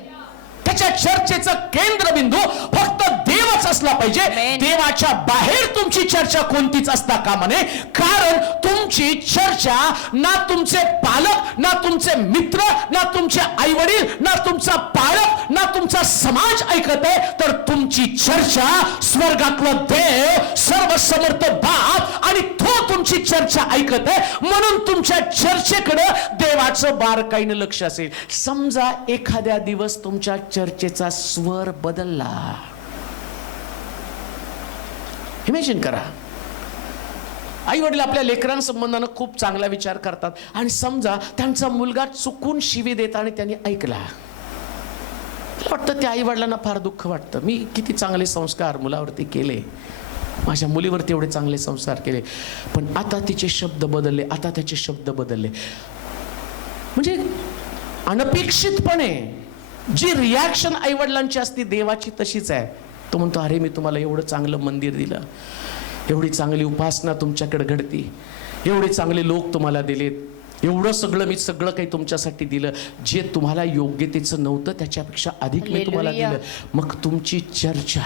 त्याच्या चर्चेचं केंद्रबिंदू फक्त देवच असला पाहिजे. देवाच्या बाहेर तुमची चर्चा कोणतीच असता कामा नये. कारण तुमची चर्चा ना तुमचे पालक, ना तुमचे मित्र, ना तुमचे आई वडील, ना तुमचा पालक, ना तुमचा समाज ऐकत आहे, तर तुमची चर्चा स्वर्गातलं देव, सर्वसमर्थ बाप आणि तो तुमची चर्चा ऐकत आहे. म्हणून तुमच्या चर्चेकडे देवाचं बारकाईनं लक्ष असेल. समजा एखाद्या दिवस तुमच्या चर्चेचा स्वर बदलला. इमॅजिन करा, आई वडील आपल्या लेकरांसंबंधानं खूप चांगला विचार करतात आणि समजा त्यांचा मुलगा चुकून शिवी देत आणि त्यांनी ऐकला. वाटतं त्या आई वडिलांना फार दुःख वाटतं. मी किती चांगले संस्कार मुलावरती केले, माझ्या मुलीवरती एवढे चांगले संस्कार केले, पण आता तिचे शब्द बदलले, आता त्याचे शब्द बदलले. म्हणजे अनपेक्षितपणे जी रिॲक्शन आई वडिलांची असते देवाची तशीच आहे. तो म्हणतो, अरे मी तुम्हाला एवढं चांगलं मंदिर दिलं, एवढी चांगली उपासना तुमच्याकडे घडती, एवढे चांगले लोक तुम्हाला दिलेत, एवढं सगळं मी सगळं काही तुमच्यासाठी दिलं. जे तुम्हाला योग्यतेचं नव्हतं त्याच्यापेक्षा अधिक मी तुम्हाला दिलं. मग तुमची चर्चा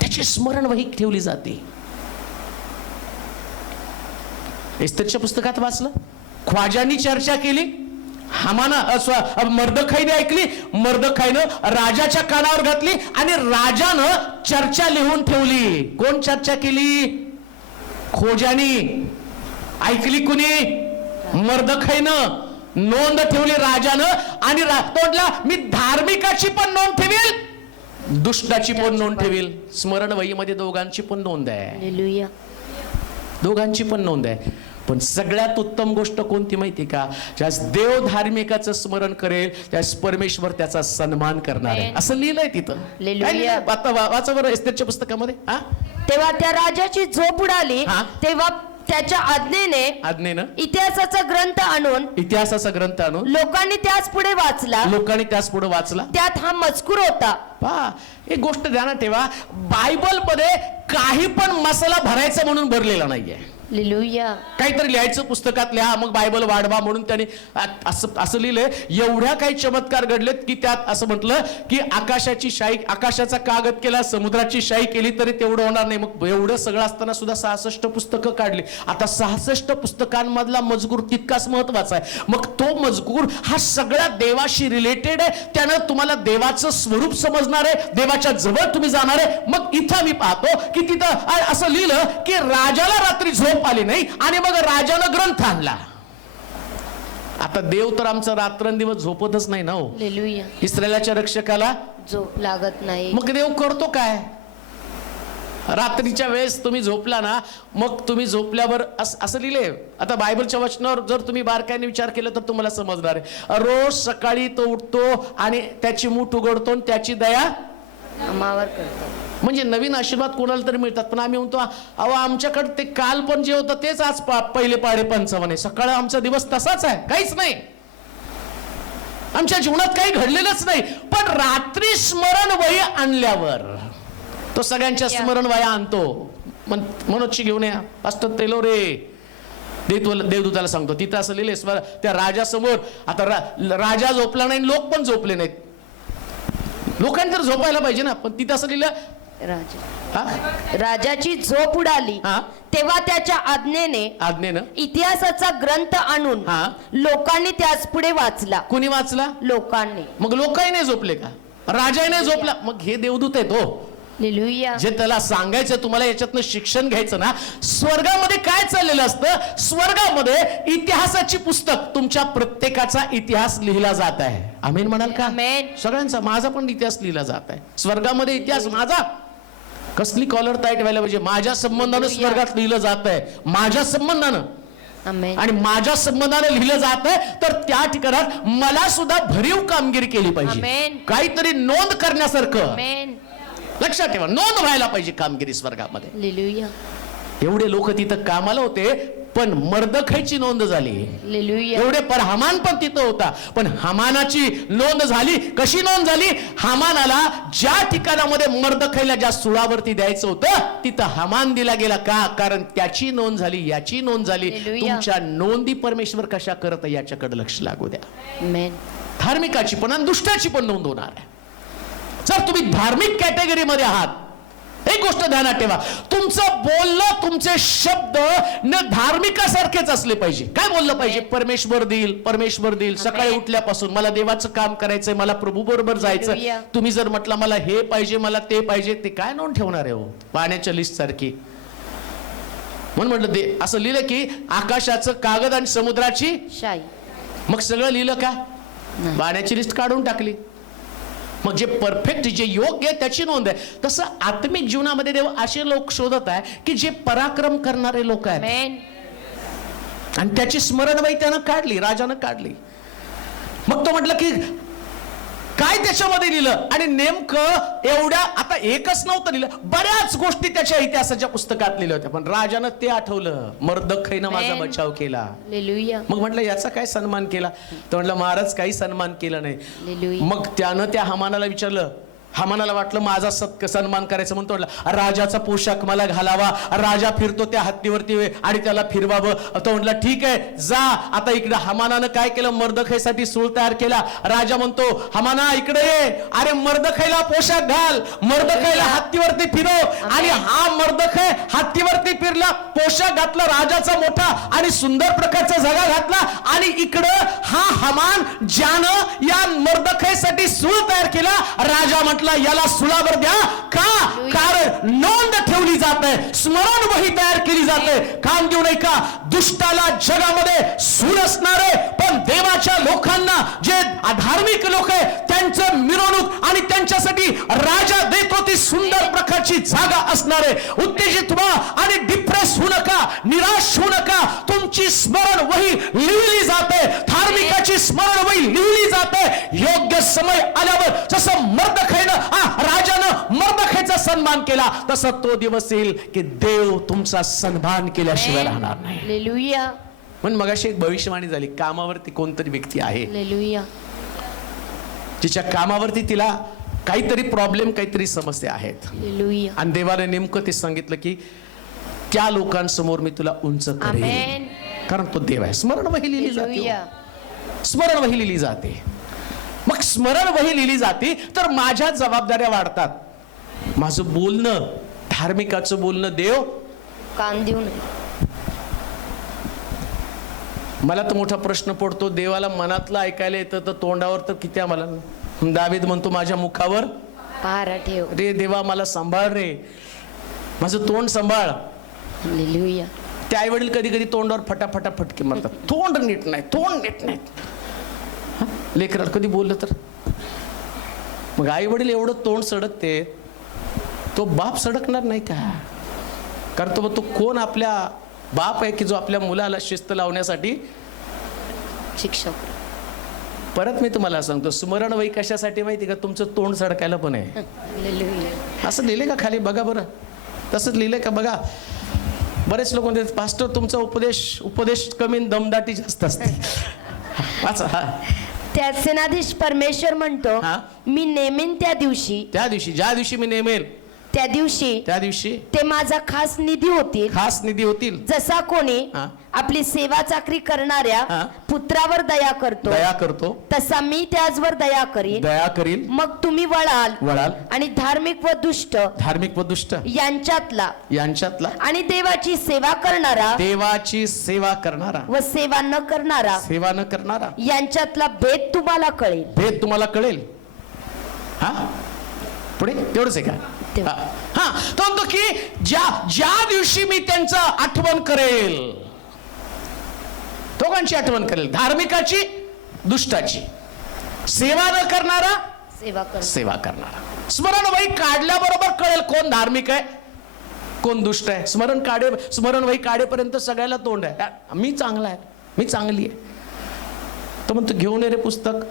त्याची स्मरणवही ठेवली जाते. एस्तेरच्या पुस्तकात वाचलं, ख्वाजांनी चर्चा केली, हामाना मर्दखाईने ऐकली, मर्दखाईनं राजाच्या कानावर घातली आणि राजानं चर्चा लिहून ठेवली. कोण चर्चा केली? खोजानी. ऐकली कुणी? मर्दखाईनं. नोंद ठेवली राजानं आणि तोडला, मी धार्मिकाची पण नोंद ठेवील, दुष्टाची पण नोंद ठेवील. स्मरणवहीमध्ये दोघांची पण नोंद आहे. हालेलुया. दोघांची पण नोंद आहे. पण सगळ्यात उत्तम गोष्ट कोणती माहिती का? ज्यास देव धार्मिकाचं स्मरण करेल त्यास परमेश्वर त्याचा सन्मान करणार आहे, असं लिहिलंय तिथं. आता वाचा बरं एस्तेरच्या पुस्तकामध्ये. तेव्हा त्या राजाची झोप उडाली. तेव्हा त्याच्या आज्ञेने इतिहासाचा ग्रंथ आणून लोकांनी त्याच पुढे वाचला. त्यात हा मजकूर होता. पहा, एक गोष्ट ध्यानात ठेवा, बायबल मध्ये काही पण मसाला भरायचा म्हणून भरलेला नाहीये. हालेलुया. काहीतरी लिहायचं पुस्तकात लिहा मग बायबल वाढवा म्हणून त्यांनी असं लिहिलंय. एवढ्या काही चमत्कार घडलेत की त्यात असं म्हटलं की आकाशाची शाई, आकाशाचा कागद केला, समुद्राची शाई केली तरी तेवढं होणार नाही. मग एवढं सगळं असताना सुद्धा 66 पुस्तकं काढली. आता 66 पुस्तकांमधला मजकूर तितकाच महत्वाचा आहे. मग तो मजकूर हा सगळ्या देवाशी रिलेटेड आहे. त्यानं तुम्हाला देवाचं स्वरूप समजणार आहे, देवाच्या जवळ तुम्ही जाणार आहे. मग इथं मी पाहतो की तिथं असं लिहिलं की राजाला रात्री झोप आली नाही आणि मग राजानं ग्रंथ आणला. आता देव तर आमचा रात्रंदिवस झोपतच नाही ना हो. हालेलुया. इस्रायलाच्या रक्षकाला झोप लागत नाही. मग देव करतो काय? रात्रीच्या वेळेस तुम्ही झोपला ना, मग तुम्ही झोपल्यावर असं लिहिले. आता बायबलच्या वचनावर जर तुम्ही बारकाईने विचार केला तर तुम्हाला समजणार आहे. रोज सकाळी तो उठतो आणि त्याची मूठ उघडतो आणि त्याची दया आम्हावर करतो. म्हणजे नवीन आशीर्वाद कोणाला तरी मिळतात. पण आम्ही म्हणतो, अहो आमच्याकडे ते काल पण जे होतं तेच आज पहिले पाडे 55. सकाळ आमचा दिवस तसाच आहे, काहीच नाही, आमच्या जीवनात काही घडलेलंच नाही. पण रात्री स्मरण वही आणल्यावर तो सगळ्यांच्या स्मरण वया आणतो. मनोजची घेऊन या, असतं तेलो रे देवदूताला सांगतो. तिथं असं लिहिले त्या राजासमोर. आता राजा झोपला नाही, लोक पण झोपले नाहीत. लोकांनी तर झोपायला पाहिजे ना, पण तिथं असं लिहिलं, राजाची झोप उडाली. तेव्हा त्याच्या आज्ञेने इतिहासाचा ग्रंथ आणून लोकांनी त्याच पुढे वाचला. कुणी वाचला? लोकांनी. मग लोकही नाही झोपले का? राजाही नाही झोपला. मग हे देवदूत आहेत हो. हालेलुया. जे त्याला सांगायचं, तुम्हाला याच्यातनं शिक्षण घ्यायचं ना. स्वर्गामध्ये काय चाललेलं असतं? स्वर्गामध्ये इतिहासाची पुस्तक, तुमच्या प्रत्येकाचा इतिहास लिहिला जात आहे. आमेन म्हणाल का? आमेन. सगळ्यांचा, माझा पण इतिहास लिहिला जात आहे. स्वर्गामध्ये इतिहास माझा, कसली कॉलर टाईट व्हायला पाहिजे? माझ्या संबंधानं स्वर्गात लिहिलं जात आहे, माझ्या संबंधानं. आमेन. आणि माझ्या संबंधाने लिहिलं जात आहे, तर त्या ठिकाणात मला सुद्धा भरीव कामगिरी केली पाहिजे. आमेन. काहीतरी नोंद करण्यासारखं. आमेन. लक्षात ठेवा, नोंद व्हायला पाहिजे कामगिरी स्वर्गामध्ये. हालेलुया. एवढे लोक तिथं कामाला होते, पण मर्दखैची नोंद झाली. हालेलुया. एवढे पर हामान पण तिथं होता, पण हामानाची नोंद झाली. कशी नोंद झाली? हामानाला ज्या ठिकाणामध्ये मर्दखैला ज्या सुळावरती द्यायचं होतं, तिथं हामान दिला गेला. का? कारण त्याची नोंद झाली, याची नोंद झाली. हालेलुया. तुमच्या नोंदी परमेश्वर कशा करत याच्याकडे लक्ष लागू द्या. आमेन. धार्मिकाची पण आणि दुष्टाची पण नोंद होणार आहे. जर तुम्ही धार्मिक कॅटेगरीमध्ये आहात, एक गोष्ट ध्यानात ठेवा, तुमचं बोलणं, तुमचे शब्द न धार्मिकासारखेच असले पाहिजे. काय बोललं पाहिजे? परमेश्वर देईल, परमेश्वर देईल. सकाळी उठल्यापासून मला देवाचं काम करायचंय, मला प्रभू बरोबर जायचं. हालेलुया. तुम्ही जर म्हटलं मला हे पाहिजे, मला ते पाहिजे, ते काय नोंद ठेवणार आहे हो? पाण्याच्या लिस्ट सारखी. म्हणून म्हटलं ते असं लिहिलं की आकाशाचं कागद आणि समुद्राची शाई. मग सगळं लिहिलं का? नाही. पाण्याची लिस्ट काढून टाकली. मग जे परफेक्ट, जे योग्य आहे त्याची नोंद आहे. तसं आत्मिक जीवनामध्ये देव असे लोक शोधत आहे की जे पराक्रम करणारे लोक आहेत. आमेन. आणि त्याची स्मरणवही त्यानं काढली, राजानं काढली. मग तो म्हटलं की काय त्याच्यामध्ये लिहिलं, आणि नेमकं एवढ्या, आता एकच नव्हतं लिहिलं, बऱ्याच गोष्टी त्याच्या इतिहासाच्या पुस्तकात लिहिल्या होत्या. पण राजानं ते आठवलं, मर्दखैनं माझा बचाव केला. हालेलुया. मग म्हटलं याचा काय सन्मान केला? तर म्हटलं महाराज काही सन्मान केला नाही. हालेलुया. मग त्यानं त्या हामानाला विचारलं. हामानाला वाटलं माझा सन्मान करायचं, म्हणतो म्हटलं राजाचा पोशाख मला घालावा. राजा फिरतो त्या हत्तीवरती आणि त्याला फिरवावं. तो म्हटलं ठीक आहे, जा. आता इकडे हामानानं काय केलं? मर्दखैसाठी सूळ तयार केला. राजा म्हणतो हामाना इकडे ये, अरे मर्दखैला पोशाख घाल, मर्दखैला हत्तीवरती फिरव. आणि हा मर्दखै हत्तीवरती फिरला, पोशाख घातला राजाचा मोठा आणि सुंदर प्रकारचा झगा घातला. आणि इकडं हा हामान ज्यानं या मर्दखैसाठी सूळ तयार केला, राजा म्हटलं याला सुलावर द्या. का? कारण नोंद ठेवली जाते, स्मरण वही तयार केली जाते. काम देऊ नये का? दुष्टाला जगामध्ये सूळ असणारे, पण देवाच्या लोकांना, जे अधार्मिक लोक आहे, त्यांचं मिरवणूक आणि त्यांच्यासाठी राजा देतो ती सुंदर प्रकारची जागा असणारे. उत्तेजित व्हा आणि डिप्रेस होऊ नका, निराश होऊ नका. तुमची स्मरण वही लिहिली जाते, धार्मिकाची स्मरण वही लिहिली जाते. योग्य समय आल्यावर जसं मर्दखैनं, राजानं मर्दखैचा सन्मान केला, तसा तो दिवस येईल की देव तुमचा सन्मान केल्याशिवाय राहणार नाही. हालेलुया. पण मगाशी एक भविष्यवाणी झाली. कामावरती कोणतरी व्यक्ती आहे, हालेलुया. तिच्या कामावरती तिला काहीतरी प्रॉब्लेम, काहीतरी समस्या आहेत. हालेलुया. आणि देवाने नेमकं ते सांगितलं की त्या लोकांसमोर मी तुला उंच करेन. आमेन. कारण तो देव आहे. स्मरण वही लिहिली जाते, हालेलुया. स्मरण वही लिहिली जाते. मग स्मरण वही लिहिली जाते तर माझ्या जबाबदाऱ्या वाढतात. माझं बोलणं, धार्मिकाचं बोलणं देव कान देऊ नये. मला तर मोठा प्रश्न पडतो, देवाला मनातलं ऐकायला येतं तर तोंडावर तर किती आम्हाला. दावीद म्हणतो माझ्या मुखावर पहारा ठेव. रे देवा मला सांभाळ रे, माझं तोंड सांभाळ. हालेलुया. ते आई वडील कधी कधी तोंडावर फटाफटा फटके मारतात. तोंड नीट नाही, तोंड नीट नाही. लेकराला कधी बोललं तर मग आई वडील एवढं तोंड सडकते, तो बाप सडकणार नाही का? कारण तो कोण आपल्या बाप आहे की जो आपल्या मुलाला शिस्त लावण्यासाठी. शिक्षक. परत मी तुम्हाला सांगतो, स्मरण वही कशासाठी माहिती का? तुमचं तोंड सडकायला पण आहे. हालेलुया. असं लिहिलंय का खाली? बघा बरं, तसंच लिहिलंय का? बघा. बरेच लोक म्हणतात पास्टर तुमचा उपदेश कमी, दमदाटी जास्त असते. वाचा. त्या सेनाधीश परमेश्वर म्हणतो, हा? मी नेमेन त्या दिवशी, ज्या दिवशी मी नेमेल त्या दिवशी ते माझा खास निधी होतील. जसा कोणी हा? आपली सेवा चाकरी करणाऱ्या हा? पुत्रावर दया करतो, तसा मी त्याचवर दया करीन. मग तुम्ही वळाल आणि धार्मिक व दुष्ट यांच्यातला आणि देवाची सेवा करणारा व सेवा न करणारा यांच्यातला भेद तुम्हाला कळेल. हा? पुढे तेवढंच आहे का? हा. तो म्हणतो की ज्या दिवशी मी त्यांचं आठवण करेल, दोघांची आठवण करेल, धार्मिकाची, दुष्टाची. सेवा न करणारा, सेवा करणारा. स्मरणवही काढल्याबरोबर कळेल कोण धार्मिक आहे कोण दुष्ट आहे. स्मरणवही काढेपर्यंत सगळ्याला तोंड आहे, मी चांगला आहे, मी चांगली आहे. तो म्हणतो घेऊन ये रे पुस्तक,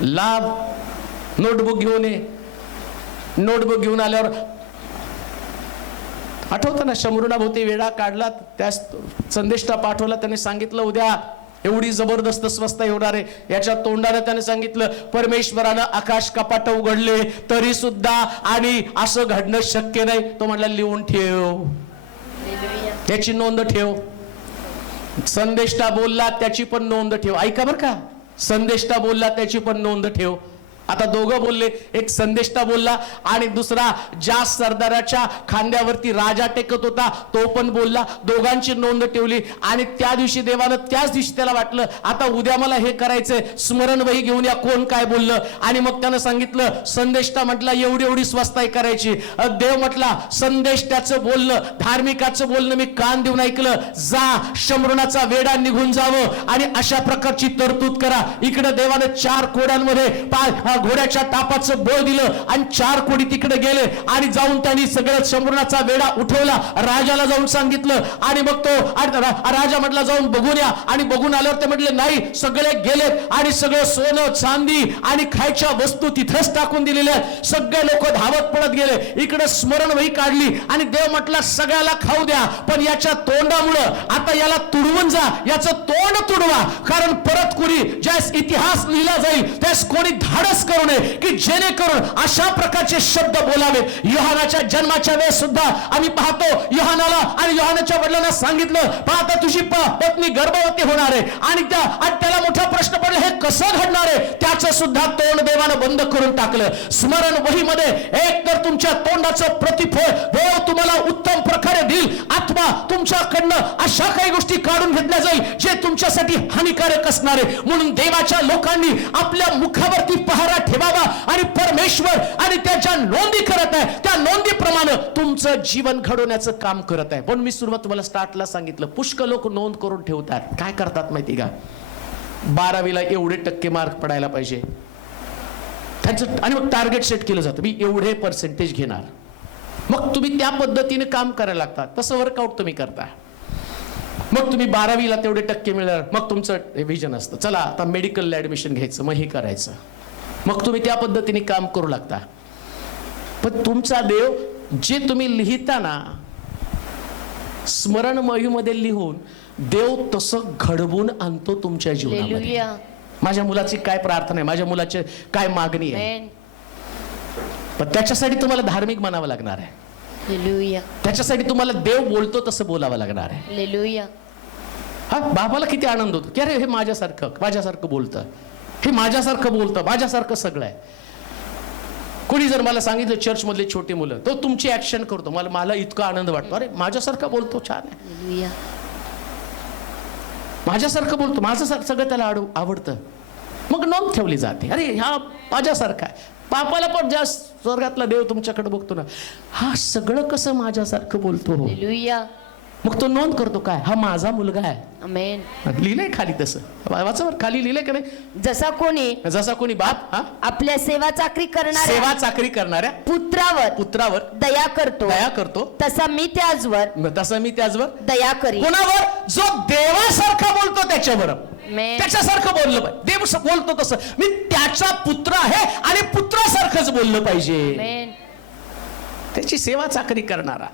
लाभ, नोटबुक घेऊन ये. नोटबुक घेऊन आल्यावर आठवतं ना, शंभरुणाभोवती वेढा काढला, त्या संदेष्टा पाठवला, त्याने सांगितलं उद्या एवढी जबरदस्त स्वस्त होणार आहे. याच्या तोंडाने त्याने सांगितलं परमेश्वरानं आकाश कपाट उघडले तरी सुद्धा आणि असं घडणं शक्य नाही. तो म्हटला लिहून ठेव, त्याची नोंद ठेव. संदेष्टा बोलला त्याची पण नोंद ठेव. ऐका बरं का, संदेष्टा बोलला त्याची पण नोंद ठेव. आता दोघं बोलले, एक संदेष्टा बोलला आणि दुसरा ज्या सरदाराच्या खांद्यावरती राजा टेकत होता तो पण बोलला. दोघांची नोंद ठेवली आणि त्या दिवशी देवानं त्याच दिवशी त्याला वाटलं आता उद्या मला हे करायचंय, स्मरणवही घेऊन या कोण काय बोललं. आणि मग त्यानं सांगितलं, संदेष्टा म्हटला एवढी एवढी स्वस्ताई करायची. देव म्हटला संदेष्टाचं बोलणं, धार्मिकाचं बोलणं मी कान देऊन ऐकलं, जा शंभरुणाचा वेडा निघून जावं आणि अशा प्रकारची तरतूद करा. इकडे देवानं 4 कोड्यांमध्ये घोड्याच्या टापाचं बळ दिलं आणि 4 कोडी तिकडे गेले आणि जाऊन त्यांनी सगळं शंभरुणाचा वेडा उठवला. राजाला जाऊन सांगितलं आणि मग तो राजा म्हटला जाऊन बघून या. आणि बघून आल्यावर ते म्हटले नाही, सगळे गेलेत आणि सगळं सोनं चांदी आणि खायच्या वस्तू तिथंच टाकून दिलेल्या. सगळे लोक धावत पडत गेले. इकडे स्मरणवही काढली आणि देव म्हटला सगळ्याला खाऊ द्या, पण याच्या तोंडामुळं आता याला तुडवून जा, याचं तोंड तुडवा, कारण परत कोणी ज्यास इतिहास लिहिला जाईल त्यास कोणी धाडस करू नये की जेणेकरून अशा प्रकारचे शब्द बोलावे. योहानाच्या जन्माच्या वेळेस सुद्धा आम्ही पाहतो योहानाला आणि योहानाच्या वडिलांना सांगितलं पाहता तुझी पत्नी गर्भवती होणार आहे आणि त्याला मोठा प्रश्न पडला हे कसं घडणार आहे. त्याचं सुद्धा तोंड देवानं बंद करून टाकलं. स्मरण वहीमध्ये एक तर तुमच्या तोंडाचं प्रतिफळ देव तुम्हाला उत्तम प्रकारे देईल, अथवा तुमच्याकडनं अशा काही गोष्टी काढून घेतल्या जाईल जे तुमच्यासाठी हानिकारक असणार आहे. म्हणून देवाच्या लोकांनी आपल्या मुखावरती पहारा ठेवावा आणि परमेश्वर आणि त्याच्या नोंदी करत आहे त्या नोंदीप्रमाणे तुमचं जीवन घडवण्याचं काम करत आहे. पण मी सुरुवात तुम्हाला स्टार्टला सांगितलं, पुष्कळ लोक नोंद करून ठेवतात. काय करतात माहिती का, 12वीला एवढे टक्के मार्क पडायला पाहिजे त्यांचं, आणि मग टार्गेट सेट केलं जातं मी एवढे पर्सेंटेज घेणार. मग तुम्ही त्या पद्धतीने काम करायला लागतात. तसं वर्कआउट तुम्ही करता. मग तुम्ही 12वीला तेवढे टक्के मिळणार, मग तुमचं विजन असतं चला आता मेडिकलला ऍडमिशन घ्यायचं, मग हे करायचं. मग तुम्ही त्या पद्धतीने काम करू लागता. पण तुमचा देव जे तुम्ही लिहिता ना स्मरणवहीमध्ये लिहून, देव तसं घडवून आणतो तुमच्या जीवनामध्ये. माझ्या मुलाची काय प्रार्थना आहे, माझ्या मुलाची काय मागणी आहे, पण त्याच्यासाठी तुम्हाला धार्मिक म्हणावं लागणार आहे. त्याच्यासाठी तुम्हाला देव बोलतो तसं बोलावं लागणार आहे. हा बाबाला किती आनंद होतो की अरे हे माझ्यासारखं बोलतं, हे माझ्यासारखं बोलतं, माझ्यासारखं सगळं आहे. कोणी जर मला सांगितलं चर्च मधले छोटे मुलं, तो तुमची ऍक्शन करतो, मला इतका आनंद वाटतो, अरे माझ्यासारखं बोलतो, छान आहे, माझ्यासारखं बोलतो, माझं सगळं त्याला आवडतं. मग नोंद ठेवली जाते, अरे हा माझ्यासारखा आहे. बापाला पण ज्या स्वर्गातला देव तुमच्याकडे बघतो ना, हा सगळं कसं माझ्यासारखं बोलतो. मग तो नोंद करतो, काय हा माझा मुलगा आहे. आमेन. लिहिलंय खाली तसं, वाचावर खाली लिहिलंय का नाही, जसा कोणी बाप आपल्या सेवा चाकरी करणाऱ्या पुत्रावर दया करतो तसा मी त्याचवर दया करीन. कोणावर? जो देवासारखा बोलतो त्याच्यावर, त्याच्यासारखं बोललं पाहिजे. देव बोलतो तसं मी त्याचा पुत्र आहे आणि पुत्रासारखंच बोललं पाहिजे. त्याची सेवा चाकरी करणारा,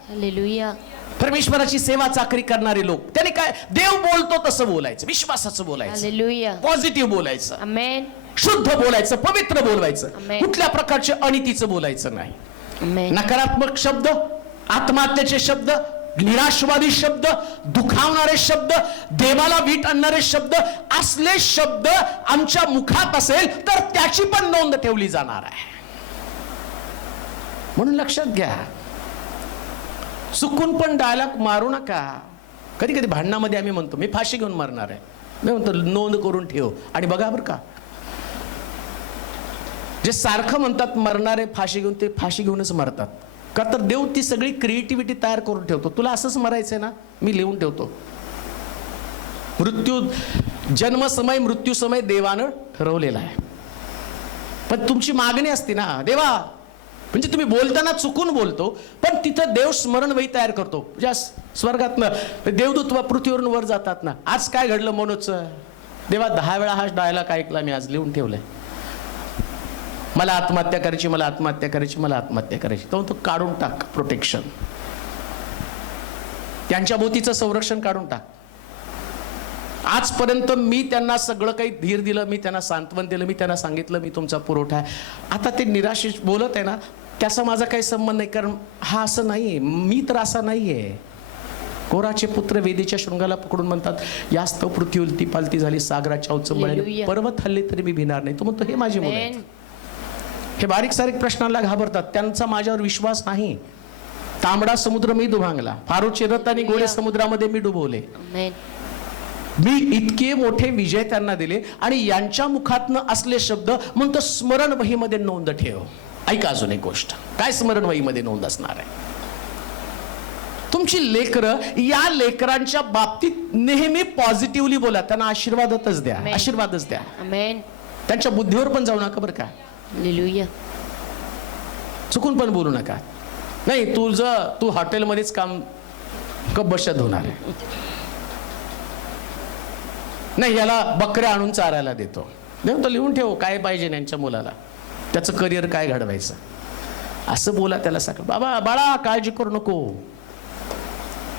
परमेश्वराची सेवा चाकरी करणारे लोक, त्याने काय देव बोलतो तसं बोलायचं, विश्वासाचं बोलायचं, पॉझिटिव्ह बोलायचं, शुद्ध बोलायचं, पवित्र बोलायचं, कुठल्या प्रकारचे अनितीचं बोलायचं नाही. नकारात्मक शब्द, आत्महत्येचे शब्द, निराशवादी शब्द, दुखावणारे शब्द, देवाला वीट आणणारे शब्द, असले शब्द आमच्या मुखात असेल तर त्याची पण नोंद ठेवली जाणार आहे. म्हणून लक्षात घ्या, चुकून पण डायलॉग मारू नका. कधी कधी भांडणामध्ये आम्ही म्हणतो मी फाशी घेऊन मारणार आहे, मी म्हणतो नोंद करून ठेव. आणि बघा बरं का, जे सारखं म्हणतात मरणारे फाशी घेऊन, ते फाशी घेऊनच मरतात. का तर देव ती सगळी क्रिएटिव्हिटी तयार करून ठेवतो. तुला असंच मरायचंय ना, मी लिहून ठेवतो. जन्मसमय मृत्यूसमय देवानं ठरवलेला आहे. पण तुमची मागणी असते ना, देवा म्हणजे तुम्ही बोलताना चुकून बोलतो, पण तिथं देव स्मरणवही तयार करतो. ज्या स्वर्गातनं देवदूत पृथ्वीवरून वर जातात ना. आज काय घडलं मनोजचं? देवा 10 वेळा हा डायलॉग ऐकला मी, आज लिहून ठेवलंय. मला आत्महत्या करायची, मला आत्महत्या करायची, मला आत्महत्या करायची. तो काढून टाक प्रोटेक्शन, त्यांच्या भोवतीचं संरक्षण काढून टाक. आजपर्यंत मी त्यांना सगळं काही धीर दिलं, मी त्यांना सांत्वन दिलं, मी त्यांना सांगितलं मी तुमचा पुरवठा आहे. आता ते निराश बोलत आहे ना, त्याचा माझा काही संबंध नाही, कारण हा असं नाहीये, मी तर असा नाहीये. कोराचे पुत्र वेदीच्या शृंगाला पकडून म्हणतात, यास्तव पृथ्वी उलती पालती झाली, सागराच्या उचंबळ्याने पर्वत हल्ले तरी मी भिणार नाही. तो म्हणतो हे माझी मुलं आहेत. हे बारीक सारीक प्रश्नांना घाबरतात, त्यांचा माझ्यावर विश्वास नाही. तांबडा समुद्र मी दुभांगला, फारूचे रथ आणि घोडे समुद्रामध्ये मी डुबवले. मी इतके मोठे विजय त्यांना दिले, आणि यांच्या मुखातनं असले शब्द म्हणतो स्मरणवहीमध्ये नोंद ठेव. ऐका अजून एक गोष्ट, काय स्मरणवहीमध्ये नोंद असणार आहे? तुमची लेकरं, या लेकरांच्या बाबतीत नेहमी पॉझिटिव्हली बोला, त्यांना आशीर्वादच द्या, आशीर्वादच द्या. त्यांच्या बुद्धीवर पण जाऊ नका बरं का. चुकून पण बोलू नका. नाही तू हॉटेलमध्येच काम कप बसत होणार आहे, नाही याला बकऱ्या आणून चारायला देतो. देव तो लिहून ठेव काय पाहिजे यांच्या मुलाला, त्याचं करिअर काय घडवायचं, असं बोला त्याला. सगळं बाबा बाळा काळजी करू नको.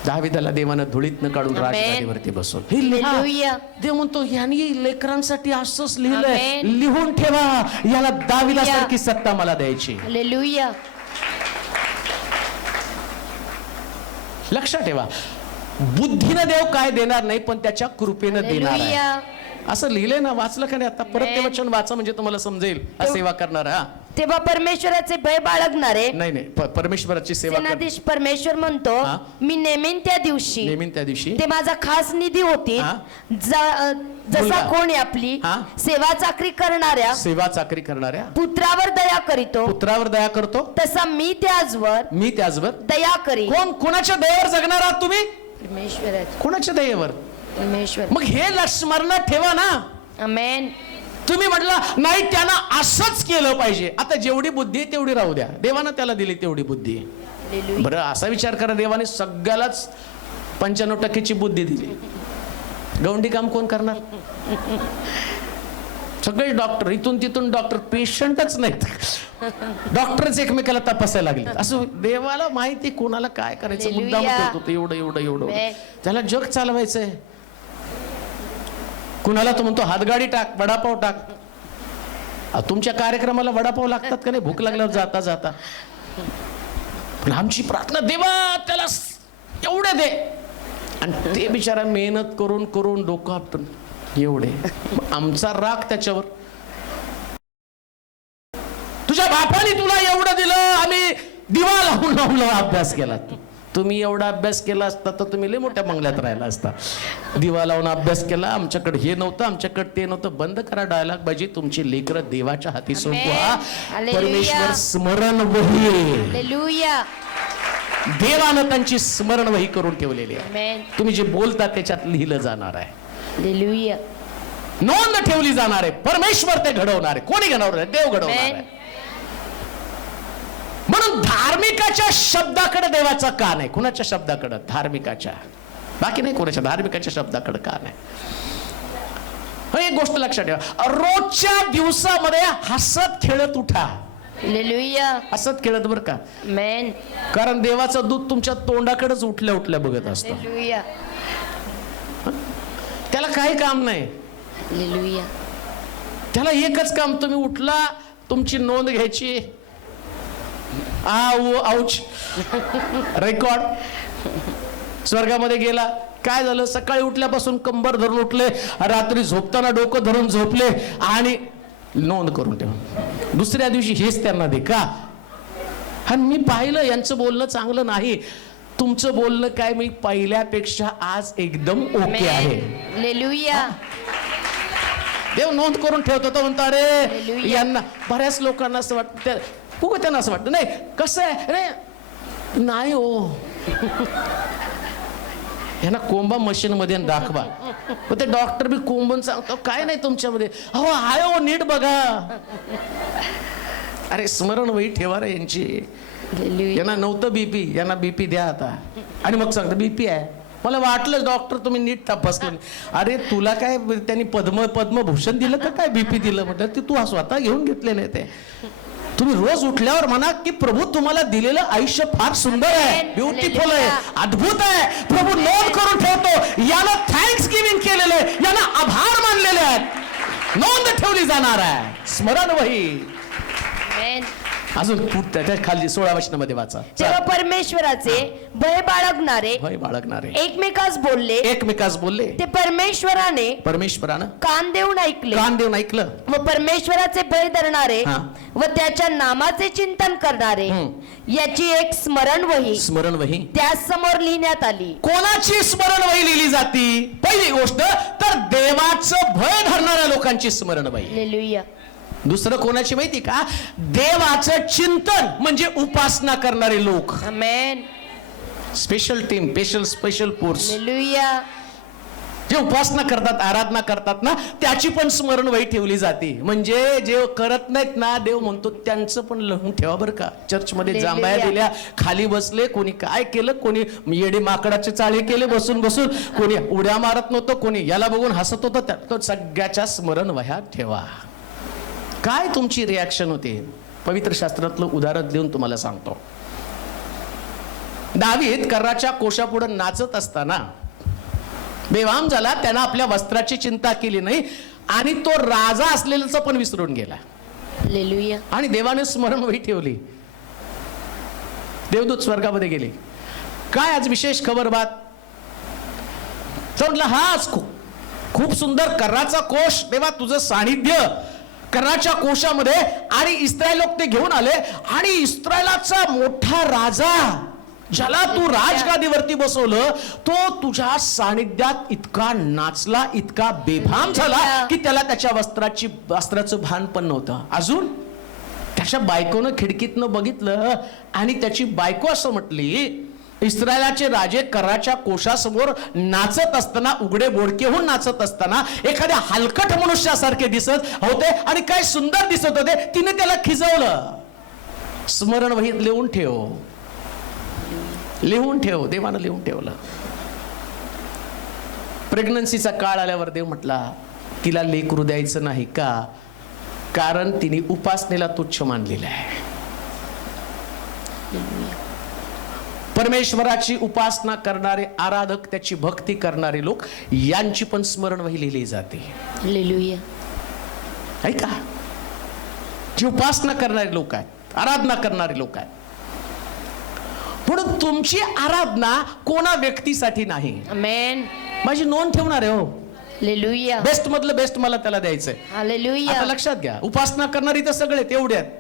दाविदाला देवानं धुळीतनं काढून राजगादीवरती बसवलं. देव म्हणतो यांनी लेकरांसाठी असंच लिहिलंय, लिहून ठेवा, याला दाविदासारखी सत्ता मला द्यायची. लक्षात ठेवा, बुद्धीनं देव काय देणार नाही, पण त्याच्या कृपेनं देणार आहे. असं लिहिलंय ना, वाचलं का नाही? आता परत ते वचन वाचा म्हणजे तुम्हाला समजेल. सेवा करणार, तेव्हा परमेश्वराचे भय बाळगणारे, नाही परमेश्वराची सेवा. परमेश्वर म्हणतो, मी नेमीन त्या दिवशी ते माझा खास निधी होती. जसा कोणी आपली सेवा चाकरी करणाऱ्या पुत्रावर दया करतो, तसा मी त्याचवर दया करी. कोणाच्या दयेवर जगणार आहात तुम्ही? परमेश्वराच्या. कोणाच्या दयेवर? परमेश्वर. मग हे स्मरणात ठेवा ना. आमेन. तुम्ही म्हटलं नाही त्यांना असंच केलं पाहिजे, आता जेवढी बुद्धी आहे तेवढी राहू द्या, देवानं त्याला दिली तेवढी बुद्धी. बरं असा विचार करा, देवाने सगळ्यालाच 95% बुद्धी दिली, गवंडी काम कोण करणार? सगळे डॉक्टर, इथून तिथून डॉक्टर, पेशंटच नाहीत, डॉक्टरच एकमेकाला तपासायला लागले. असं देवाला माहिती कोणाला काय करायचं, मुद्दाम करतो एवढं. त्याला जग चालवायचंय. कुणाला तो म्हणतो हातगाडी टाक, वडापाव टाक. तुमच्या कार्यक्रमाला वडापाव लागतात का नाही? भूक लागल्यावर जाता जाता. पण आमची प्रार्थना, देवा त्याला एवढे दे, आणि ते बिचारा मेहनत करून करून डोकं आपटून एवढे. आमचा राग त्याच्यावर, तुझ्या बापाने तुला एवढं दिलं, आम्ही दिवा लावून अभ्यास केला. तुम्ही एवढा अभ्यास केला असता तर तुम्ही लय मोठ्या बंगल्यात राहिला असता. दिवा लावून अभ्यास केला, आमच्याकडे हे नव्हतं, आमच्याकडे ते नव्हतं. बंद करा डायलॉग बाजी, तुमची लेकरं देवाच्या हाती सोपवा. परमेश्वर स्मरण वही, देवानं त्यांची स्मरण वही करून ठेवलेली आहे. तुम्ही जे बोलता त्याच्यात लिहिलं जाणार आहे, नोंद ठेवली जाणार आहे. परमेश्वर ते घडवणार आहे. कोणी घडवणार आहे? देव घडवणार आहे. म्हणून धार्मिकाच्या शब्दाकडे देवाचा कान आहे. कुणाच्या शब्दाकडे? धार्मिकाच्या, बाकी नाही कोणाच्या. धार्मिकाच्या शब्दाकडे कान आहे. एक गोष्ट लक्षात ठेवा, रोजच्या दिवसामध्ये हसत खेळत उठा. हसत खेळत बरं का, कारण देवाचं दूध तुमच्या तोंडाकडेच उठल्या उठल्या बघत असतं. त्याला काही काम नाही. त्याला एकच काम, तुम्ही उठला, तुमची नोंद घ्यायची, आउच रेकॉर्ड, स्वर्गामध्ये गेला. काय झालं? सकाळी उठल्यापासून कंबर धरून उठले, रात्री झोपताना डोकं धरून झोपले, आणि नोंद करून ठेवा. दुसऱ्या दिवशी हेच त्यांना दे का? आणि मी पाहिलं यांचं बोलणं चांगलं नाही, तुमचं बोलणं काय मी पहिल्यापेक्षा आज एकदम ओके आहे. देव नोंद करून ठेवतो. तो म्हणतो अरे यांना, बऱ्याच लोकांना असं वाटतं, त्यांना असं वाटतं नाही कसं आहे रे, नाही हो यांना कोंबा मशीन मध्ये दाखवा. ते डॉक्टर बी कोंबून सांगतो काय नाही तुमच्यामध्ये. अहो आहे हो, नीट बघा. अरे स्मरणवही ठेवा रे यांची. हालेलुया. यांना नव्हतं बीपी, यांना बीपी द्या आता. आणि मग सांगतं बीपी आहे. मला वाटलं डॉक्टर तुम्ही नीट तपासलं. अरे तुला काय त्यांनी पद्मभूषण दिलं का काय बीपी दिलं म्हटलं. ते तू स्वतः घेऊन घेतलेलं आहे ते. तुम्ही रोज उठल्यावर म्हणा की प्रभू तुम्हाला दिलेलं आयुष्य फार सुंदर आहे, ब्युटिफुल आहे, अद्भुत आहे. प्रभू नोंद करून ठेवतो. याला थँक्स गिव्हिंग केलेलं आहे, याला आभार मानलेले आहेत. नोंद ठेवली जाणार आहे. स्मरणवही. आमेन. अजून त्याच्या खाली 16 वचनामध्ये वाचा. तेव्हा परमेश्वराचे भय बाळगणारे भय बाळगणारे एकमेकास बोलले. ते परमेश्वरानं कान देऊन ऐकलं. व परमेश्वराचे भय धरणारे व त्याच्या नामाचे चिंतन करणारे याची एक स्मरणवही त्याच समोर लिहिण्यात आली. कोणाची स्मरणवही लिहिली जाती? पहिली गोष्ट तर देवाचं भय धरणाऱ्या लोकांची स्मरणवही. हालेलुया. दुसरं कोणाची माहिती का? देवाचं चिंतन म्हणजे उपासना करणारे लोक. Amen. Special team, special force hallelujah. जे उपासना करतात, आराधना करतात ना, त्याची पण स्मरणवही ठेवली जाते. म्हणजे जे करत नाहीत ना, देव म्हणतो त्यांचं पण लिहून ठेवा बरं का. चर्चमध्ये जांभया दिल्या, खाली बसले, कोणी काय केलं, कोणी येडी माकडाचे चाळे केले बसून बसून, कोणी उड्या मारत नव्हतं, कोणी याला बघून हसत होतं. तो सगळ्याच्या स्मरणवह्या ठेवा. काय तुमची रिॲक्शन होते? पवित्र शास्त्रातलं उदाहरण देऊन तुम्हाला सांगतो. दावीद कर्राच्या कोशापुढे नाचत असताना बेवाम झाला. त्यानं आपल्या वस्त्राची चिंता केली नाही आणि तो राजा असलेल्याचं पण विसरून गेला. हालेलुया. आणि देवाने स्मरणवही ठेवली. देवदूत स्वर्गामध्ये गेले. काय आज विशेष खबर बात? तर म्हटलं हाच खूप सुंदर कर्राचा कोश, देवा तुझं सानिध्य कर्राच्या कोशामध्ये. आणि इस्रायल लोक ते घेऊन आले आणि इस्रायलाचा मोठा राजा ज्याला तू राजगादीवरती बसवलं, तो तुझ्या सानिध्यात इतका नाचला, इतका बेभान झाला की त्याला त्याच्या वस्त्राचं भान पण नव्हतं. अजून त्याच्या बायकोनं खिडकीतनं बघितलं आणि त्याची बायको असं म्हटली, इस्रायलाचे राजे कर्राच्या कोशासमोर नाचत असताना, उघडे बोडके होऊन नाचत असताना एखाद्या हलकट मनुष्यासारखे दिसत होते आणि काय सुंदर दिसत होते. तिने त्याला खिजवलं. स्मरणवहीत लिहून ठेव. देवानं लिहून ठेवलं. प्रेग्नन्सीचा काळ आल्यावर देव म्हटला तिला लेकरू द्यायचं नाही का? कारण तिने उपासनेला तुच्छ मानलेलं आहे. परमेश्वराची उपासना करणारे आराधक, त्याची भक्ती करणारे लोक, यांची पण स्मरणवही लिहिली जाते. हालेलुया. ऐका, जी उपासना करणारे लोक आहेत, आराधना करणारे लोक आहेत. म्हणून तुमची आराधना कोणा व्यक्तीसाठी नाही. आमेन. माझी नोंद ठेवणार आहे. हो, हालेलुया. बेस्ट मधलं बेस्ट मला त्याला द्यायचंय. हालेलुया. आता लक्षात घ्या, उपासना करणारी तर सगळे तेवढे आहेत.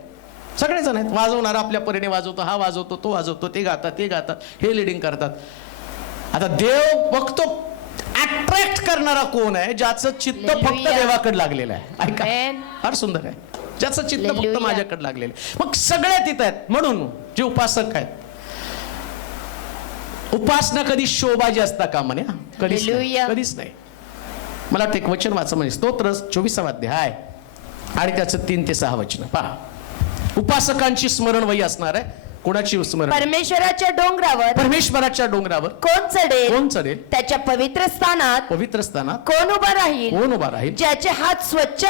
सगळे जण आहेत. वाजवणार आपल्या परीने वाजवतो, हा वाजवतो, तो वाजवतो, ते गातात, हे लिडिंग करतात. आता देव बघतो अट्रॅक्ट करणारा कोण आहे? ज्याचं चित्त फक्त देवाकडे लागलेलं आहे. ऐका, फार सुंदर आहे. ज्याचं चित्त फक्त माझ्याकडे लागलेलं आहे. मग सगळे तिथं आहेत. म्हणून जे उपासक आहेत, उपासना कधी शोबाजी असता का म्हणे? कधीच नाही. मला वाटतं एक वचन वाचा, म्हणजे स्तोत्र 24 अध्याय आणि त्याचं 3 ते 6 वचन पहा. उपासकांची स्मरणवही असणार आहे. कोणाची स्मरण? परमेश्वराच्या डोंगरावर कोण चढेल? त्याच्या पवित्र स्थानात कोण उभा राहील? ज्याचे हात स्वच्छ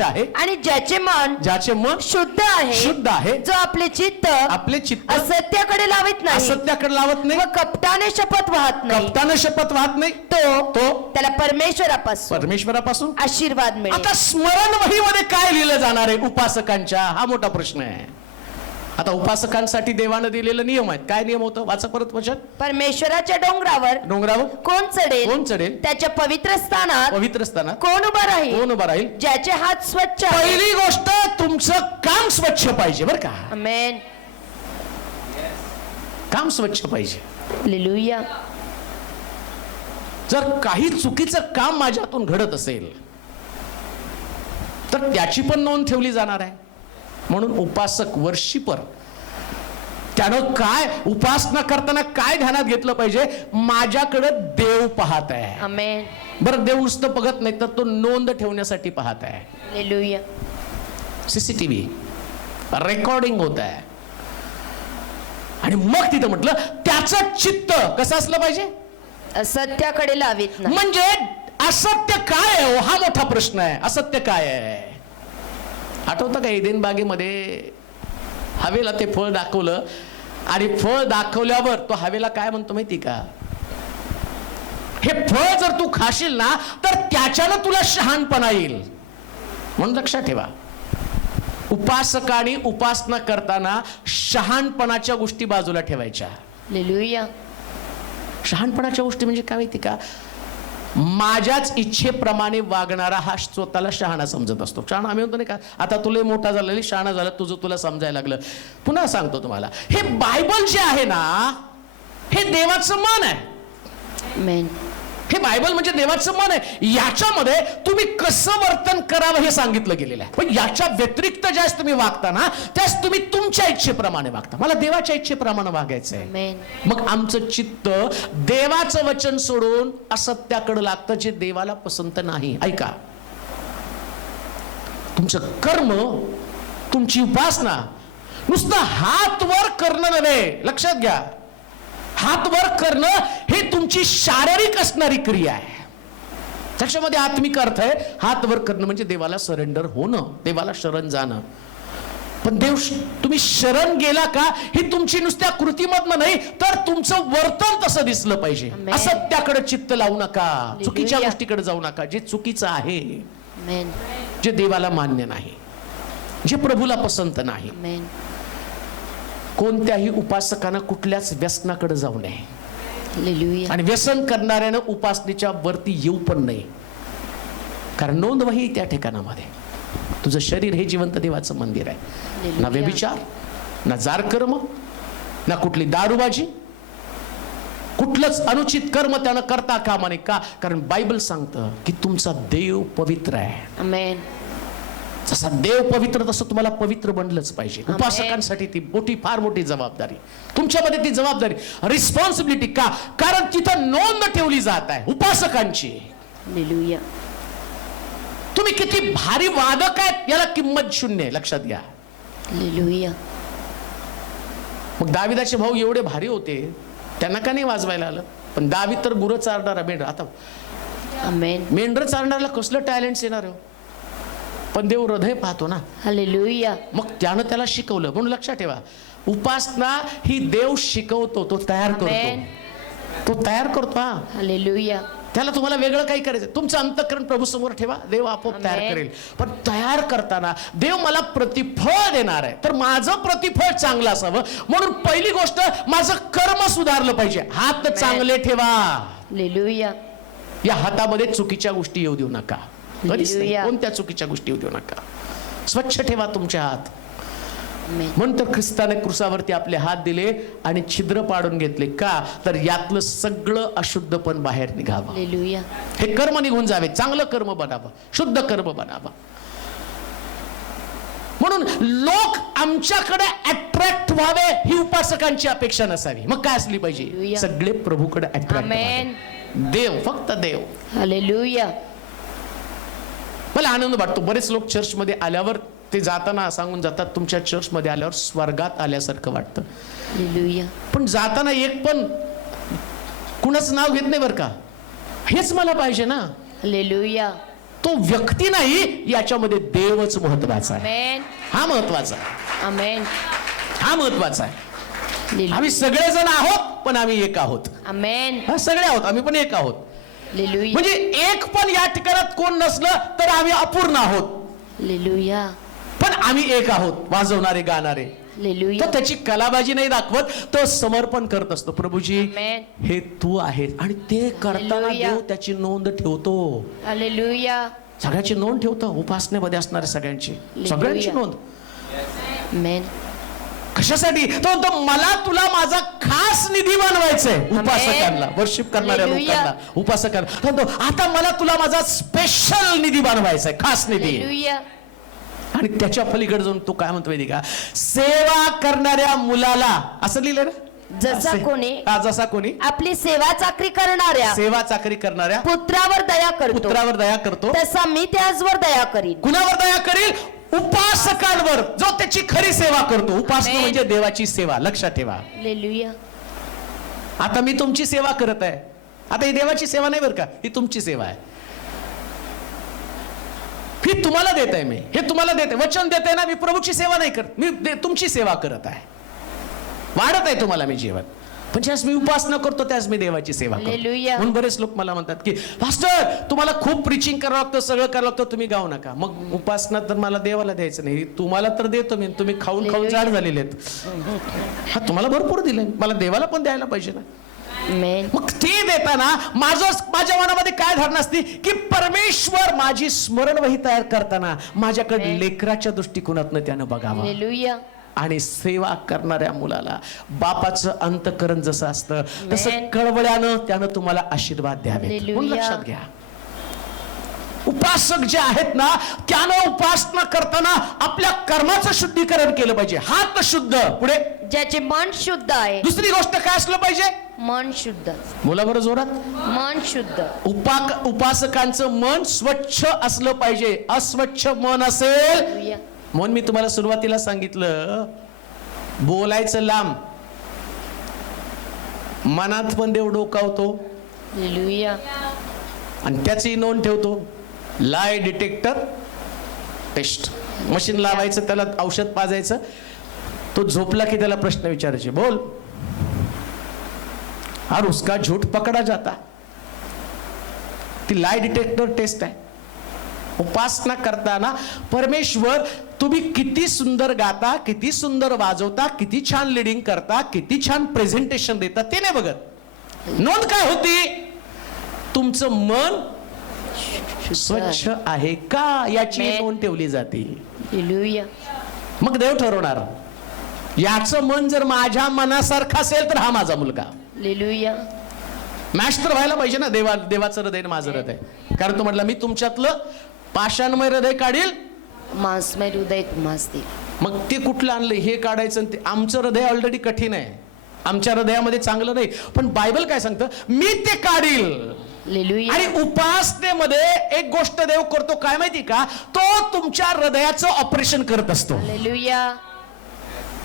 आहेत आणि ज्याचे मन शुद्ध आहे, जो आपले चित्त असत्याकडे लावत नाही व कपटाने शपथ वाहत नाही, तो त्याला परमेश्वरापासून आशीर्वाद मिळेल. आता स्मरणवहीमध्ये काय लिहिलं जाणार आहे उपासकांच्या? हा मोठा प्रश्न आहे. आता उपासकांसाठी देवानं दिलेले नियम आहेत. काय नियम होतं? वाचा परत वचन. परमेश्वराच्या डोंगरावर कोण चढेल? त्याच्या पवित्र स्थानात कोण उभा राहील? ज्याचे हात स्वच्छ. पहिली गोष्ट, तुमचं काम स्वच्छ पाहिजे बरं का. आमेन. काम स्वच्छ पाहिजे. हालेलुया. जर काही चुकीचं काम माझ्यातून घडत असेल तर त्याची पण नोंद ठेवली जाणार आहे. म्हणून उपासक, वर्शिपर, त्यानं काय उपासना करताना काय ध्यानात घेतलं पाहिजे? माझ्याकडे देव पाहत आहे. आमेन. बरं, देव नुसतं बघत नाही तर तो नोंद ठेवण्यासाठी पाहत आहे. हालेलुया. CCTV रेकॉर्डिंग होत आहे. आणि मग तिथं म्हटलं त्याचं चित्त कसं असलं पाहिजे, सत्याकडे लावित नाही. म्हणजे असत्य काय आहे हो? हा मोठा प्रश्न आहे. असत्य काय आहे? आठवतं का एदेन बागेमध्ये हवेला ते फळ दाखवलं आणि फळ दाखवल्यावर तो हवेला काय म्हणतो माहिती का, हे फळ जर तू खाशील ना तर त्याच्यानं तुला शहाणपणा येईल. म्हणून लक्षात ठेवा, उपासकांनी उपासना करताना शहाणपणाच्या गोष्टी बाजूला ठेवायच्या. हालेलुया. शहाणपणाच्या गोष्टी म्हणजे काय माहिती का, माझ्याच इच्छेप्रमाणे वागणारा हा स्वतःला शहाणा समजत असतो. शहाणा आम्ही म्हणतो नाही का, आता तुला मोठा झालेली शहाणा झाला, तुझं तुला समजायला लागलं. पुन्हा सांगतो तुम्हाला, हे बायबल जे आहे ना हे देवाचं मन आहे. आमेन. हे बायबल म्हणजे देवाचं मन आहे. याच्यामध्ये तुम्ही कसं वर्तन करावं हे सांगितलं गेलेलं आहे. पण याच्या व्यतिरिक्त ज्यास तुम्ही वागता ना त्यास तुम्ही तुमच्या इच्छेप्रमाणे वागता. मला देवाच्या इच्छेप्रमाणे वागायचं आहे. आमेन. मग आमचं चित्त देवाचं वचन सोडून असत्याकडे लागतं जे देवाला पसंत नाही. ऐका, तुमचं कर्म, तुमची उपासना नुसतं हात वर करणं नव्हे. लक्षात घ्या, हात वर करणं हे तुमची शारीरिक असणारी क्रिया आहे. त्याच्यामध्ये आत्मिक अर्थ आहे. हात वर करणं म्हणजे देवाला सरेंडर होणं, देवाला शरण जाणं. पण देव तुम्ही शरण गेला का ही तुमची नुसत्या कृतीमधनं नाही तर तुमचं वर्तन तसं दिसलं पाहिजे. आमेन. असत्याकडे चित्त लावू नका, हालेलुया. चुकीच्या गोष्टीकडे जाऊ नका. जे चुकीचं आहे, आमेन. जे देवाला मान्य नाही, जे प्रभूला पसंत नाही. आमेन. कोणत्याही उपासकानं कुठल्याच व्यसनाकडे जाऊ नये. हालेलुया. आणि व्यसन करणाऱ्यानं उपासनेच्या वरती येऊ पण नाही. कारण नोंदवही त्या ठिकाणामध्ये तुझं शरीर हे जिवंत देवाचं मंदिर आहे. हालेलुया. ना व्यभिचार, ना जारकर्म, ना कुठली दारूबाजी, कुठलंच अनुचित कर्म त्यानं करता कामा नये. का? कारण बायबल सांगतं की तुमचा देव पवित्र आहे. आमेन. जसा देव पवित्र तसं तुम्हाला पवित्र बनलंच पाहिजे. आमेन. उपासकांसाठी ती फार मोठी जबाबदारी तुमच्यामध्ये, ती जबाबदारी रिस्पॉन्सिबिलिटी. का? कारण तिथं नोंद ठेवली जात आहे उपासकांची. हालेलुया. तुम्ही किती भारी वादक आहेत याला किंमत शून्य आहे. लक्षात घ्या. हालेलुया. मग दाविदाचे भाऊ एवढे भारी होते, त्यांना का नाही वाजवायला आलं? पण दावीद तर गुरं चारणारा मेंढर. आता आमेन. मेंढर चारणाऱ्याला कसलं टॅलेंट येणार हो? पण देव हृदय पाहतो ना. हालेलुया. मग त्यानं त्याला शिकवलं. म्हणून लक्षात ठेवा, उपासना ही देव शिकवतो, तो तयार आमेन. करतो. तो तयार करतो. हा, हालेलुया. त्याला तुम्हाला वेगळं काही करायचं. तुमचं अंतःकरण प्रभू समोर ठेवा, देव आपोआप तयार आमेन. करेल. पण तयार करताना देव मला प्रतिफळ देणार आहे, तर माझं प्रतिफळ चांगलं असावं म्हणून पहिली गोष्ट माझं कर्म सुधारलं पाहिजे. हात आमेन. चांगले ठेवा. हालेलुया. या हातामध्ये चुकीच्या गोष्टी येऊ देऊ नका. कधीच नाही. हालेलुया. कोणत्या चुकीच्या गोष्टी येऊ देऊ नका. स्वच्छ ठेवा तुमचे हात. आमेन. म्हणून तर ख्रिस्ताने क्रुसावरती आपले हात दिले आणि छिद्र पाडून घेतले. का? तर यातलं सगळं अशुद्धपण बाहेर निघावं, हालेलुया. हे कर्म निघून जावे, चांगलं कर्म बनावं, शुद्ध कर्म बनावं. म्हणून लोक आमच्याकडे अट्रॅक्ट व्हावे ही उपासकांची अपेक्षा नसावी. मग काय असली पाहिजे? हालेलुया. सगळे प्रभूकडे अट्रॅक्ट आमेन. व्हावे. देव, फक्त देव. हालेलुया. मला आनंद वाटतो. बरेच लोक चर्चमध्ये आल्यावर ते जाताना सांगून जातात, तुमच्या चर्चमध्ये आल्यावर स्वर्गात आल्यासारखं वाटतं. हालेलुया. पण जाताना एक पण कुणाचं नाव घेत नाही बरं का. हेच मला पाहिजे ना. हालेलुया. तो व्यक्ती नाही, याच्यामध्ये देवच महत्वाचा आहे. आमेन. हा महत्वाचा आहे. आमेन. हा महत्वाचा आहे. हालेलुया. आम्ही सगळेजण आहोत पण आम्ही एक आहोत. आमेन. हा, सगळे आहोत, आम्ही पण एक आहोत. हालेलुया. म्हणजे एक पण या ठिकाणात कोण नसलं तर आम्ही अपूर्ण आहोत. हालेलुया. पण आम्ही एक आहोत. वाजवणारे, गाणारे. हालेलुया. तो त्याची कलाबाजी नाही दाखवत, तो समर्पण करत असतो. प्रभूजी, आमेन. हे तू आहेस. आणि ते करताना हालेलुया. देव त्याची नोंद ठेवतो. हालेलुया. सगळ्याची नोंद ठेवतो. उपासनेमध्ये असणाऱ्या सगळ्यांची, सगळ्यांची नोंद. आमेन. कशासाठी? तो म्हणतो, मला तुला माझा खास निधी बनवायचंय. उपासकांना, वर्शिप करणाऱ्या हालेलुया. लोकांना, उपासकांना तो म्हणतो, आता मला तुला माझा स्पेशल निधी बनवायचाय, खास निधी. हालेलुया. आणि त्याच्या पलीकडे जाऊन तो काय म्हणतो माहिती का? सेवा करणाऱ्या मुलाला, असं लिहिलं ना, जसा कोणी जसा कोणी आपली सेवा चाकरी करणाऱ्या सेवा चाकरी करणाऱ्या पुत्रावर दया करतो, पुत्रावर दया करतो, तसा मी त्याचवर दया करीन. कुणावर दया करील? उपासकांवर जो त्याची खरी सेवा करतो. उपासना Amen. म्हणजे देवाची सेवा. लक्षात ठेवा. हालेलुया. आता मी तुमची सेवा करत आहे. आता ही देवाची सेवा नाही बरं का, ही तुमची सेवा आहे. ही तुम्हाला देत आहे मी, हे तुम्हाला देत आहे, वचन देत आहे ना. मी प्रभूची सेवा नाही करत, मी तुमची सेवा करत आहे. वाढत आहे तुम्हाला मी जीवन. पण ज्यास मी उपासना करतो त्यास मी देवाची सेवा करतो. हालेलुया. म्हणून बरेच लोक मला म्हणतात की पास्टर तुम्हाला खूप प्रीचिंग करावं लागतं, सगळं करावं लागतं, तुम्ही गाऊ नका. मग उपासना तर मला देवाला द्यायचं नाही, तुम्हाला तर देतो मी. तुम्ही खाऊन खाऊन जाड झालेले आहेत. हा तुम्हाला भरपूर दिलंय, मला देवाला पण द्यायला पाहिजे ना. आमेन. मग ते देताना माझ्या मनामध्ये काय धारणा असते की परमेश्वर माझी स्मरणवही तयार करताना माझ्याकडे लेकराच्या दृष्टिकोनातनं त्यानं बघावं. हालेलुया. आणि सेवा करणाऱ्या मुलाला बापाचं अंतकरण जसं असतं तसं Amen. कळवळ्यानं त्यानं तुम्हाला आशीर्वाद द्यावे. Hallelujah. म्हणून लक्षात घ्या, उपासक जे आहेत ना त्यानं उपासना करताना आपल्या कर्माचं शुद्धीकरण केलं पाहिजे. हात शुद्ध, पुढे ज्याचे मन शुद्ध आहे. दुसरी गोष्ट काय असलं पाहिजे? मन शुद्ध. मुलाबरोबर जोरात. मन शुद्ध. उपासकांचं मन स्वच्छ असलं पाहिजे. अस्वच्छ मन असेल, हालेलुया. म्हणून मी तुम्हाला सुरुवातीला सांगितलं बोलायचं लांब, मनात पण देव डोकावतो हालेलुया. आणि त्याची नोंद ठेवतो. लाय डिटेक्टर टेस्ट मशीन लावायचं, त्याला औषध पाजायचं, तो झोपला की त्याला प्रश्न विचारायचे, बोल, और उसका झूठ पकड़ा जाता. ती लाय डिटेक्टर टेस्ट आहे. उपासना करताना परमेश्वर तुम्ही किती सुंदर गाता, किती सुंदर वाजवता, किती छान लिडिंग करता, किती छान प्रेझेंटेशन देता, ते नाही बघत. नोंद काय होती? तुमचं मन स्वच्छ आहे का याची Amen. नोंद ठेवली जाते. हालेलुया. मग देव ठरवणार याचं मन जर माझ्या मनासारखं असेल तर हा माझा मुलगा. हालेलुया. मॅच तर व्हायला पाहिजे ना. देवाचं हृदय आणि माझं हृदय. कारण तो म्हटलं मी तुमच्यातलं पाषाणमय हृदय काढील, मांसमय हृदय तुम्हास देईल. मग ते कुठलं आणलं हे काढायचं. आणि ते आमचं हृदय ऑलरेडी कठीण आहे, आमच्या हृदयामध्ये चांगलं नाही. पण बायबल काय सांगतं? मी ते काढील. हालेलुया. आणि उपासनेमध्ये एक गोष्ट देव करतो काय माहिती का? तो तुमच्या हृदयाचं ऑपरेशन करत असतो. हालेलुया.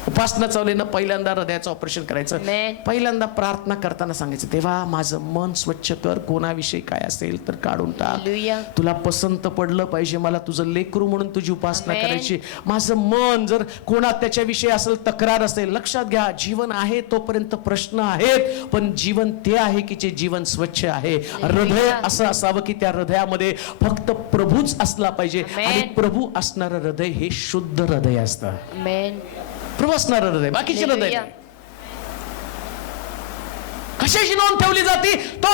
उपासना चालवलीनं पहिल्यांदा हृदयाचं ऑपरेशन करायचं. Amen. पहिल्यांदा प्रार्थना करताना सांगायचं, तेव्हा माझं मन स्वच्छ कर, कोणाविषयी काय असेल तर काढून टाक. Hallelujah. तुला पसंत पडलं पाहिजे, मला तुझं लेकरू म्हणून तुझी उपासना Amen. करायची. माझं मन जर कोणात त्याच्याविषयी असेल, तक्रार असेल, लक्षात घ्या, जीवन आहे तोपर्यंत प्रश्न आहेत, पण जीवन ते आहे की जे जीवन स्वच्छ आहे. हृदय असं असावं की त्या हृदयामध्ये फक्त प्रभूच असला पाहिजे. Amen. आणि प्रभू असणारं हृदय हे शुद्ध हृदय असतं. आमेन. प्रभू असणारं हृदय, बाकीचे हृदय हालेलुया. नाही. कशाची नोंद ठेवली जाते? तो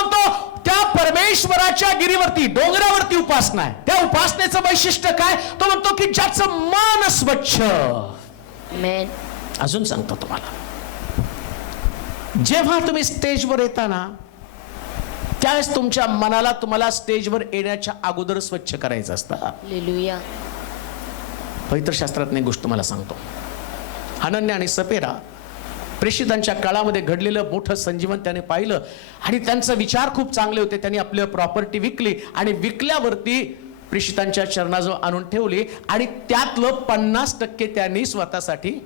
त्या परमेश्वराच्या गिरीवरती, डोंगरावरती उपासना आहे. त्या उपासनेचं वैशिष्ट्य काय? तो म्हणतो की ज्याचं मन स्वच्छ. आमेन. अजून सांगतो तुम्हाला, जेव्हा तुम्ही स्टेजवर येता ना त्यावेळेस तुमच्या मनाला तुम्हाला स्टेजवर येण्याच्या अगोदर स्वच्छ करायचं असतं. हालेलुया. पवित्र शास्त्रात एक गोष्ट मला सांगतो. हनन्या आणि सपेरा प्रेषितांच्या काळामध्ये घडलेलं मोठं संजीवन त्याने पाहिलं आणि त्यांचा विचार खूप चांगले होते. त्यांनी आपली प्रॉपर्टी विकली आणि विकल्यावरती प्रेषितांच्या चरणाजवळ आणून ठेवली आणि त्यातलं 50% त्यांनी स्वतःसाठी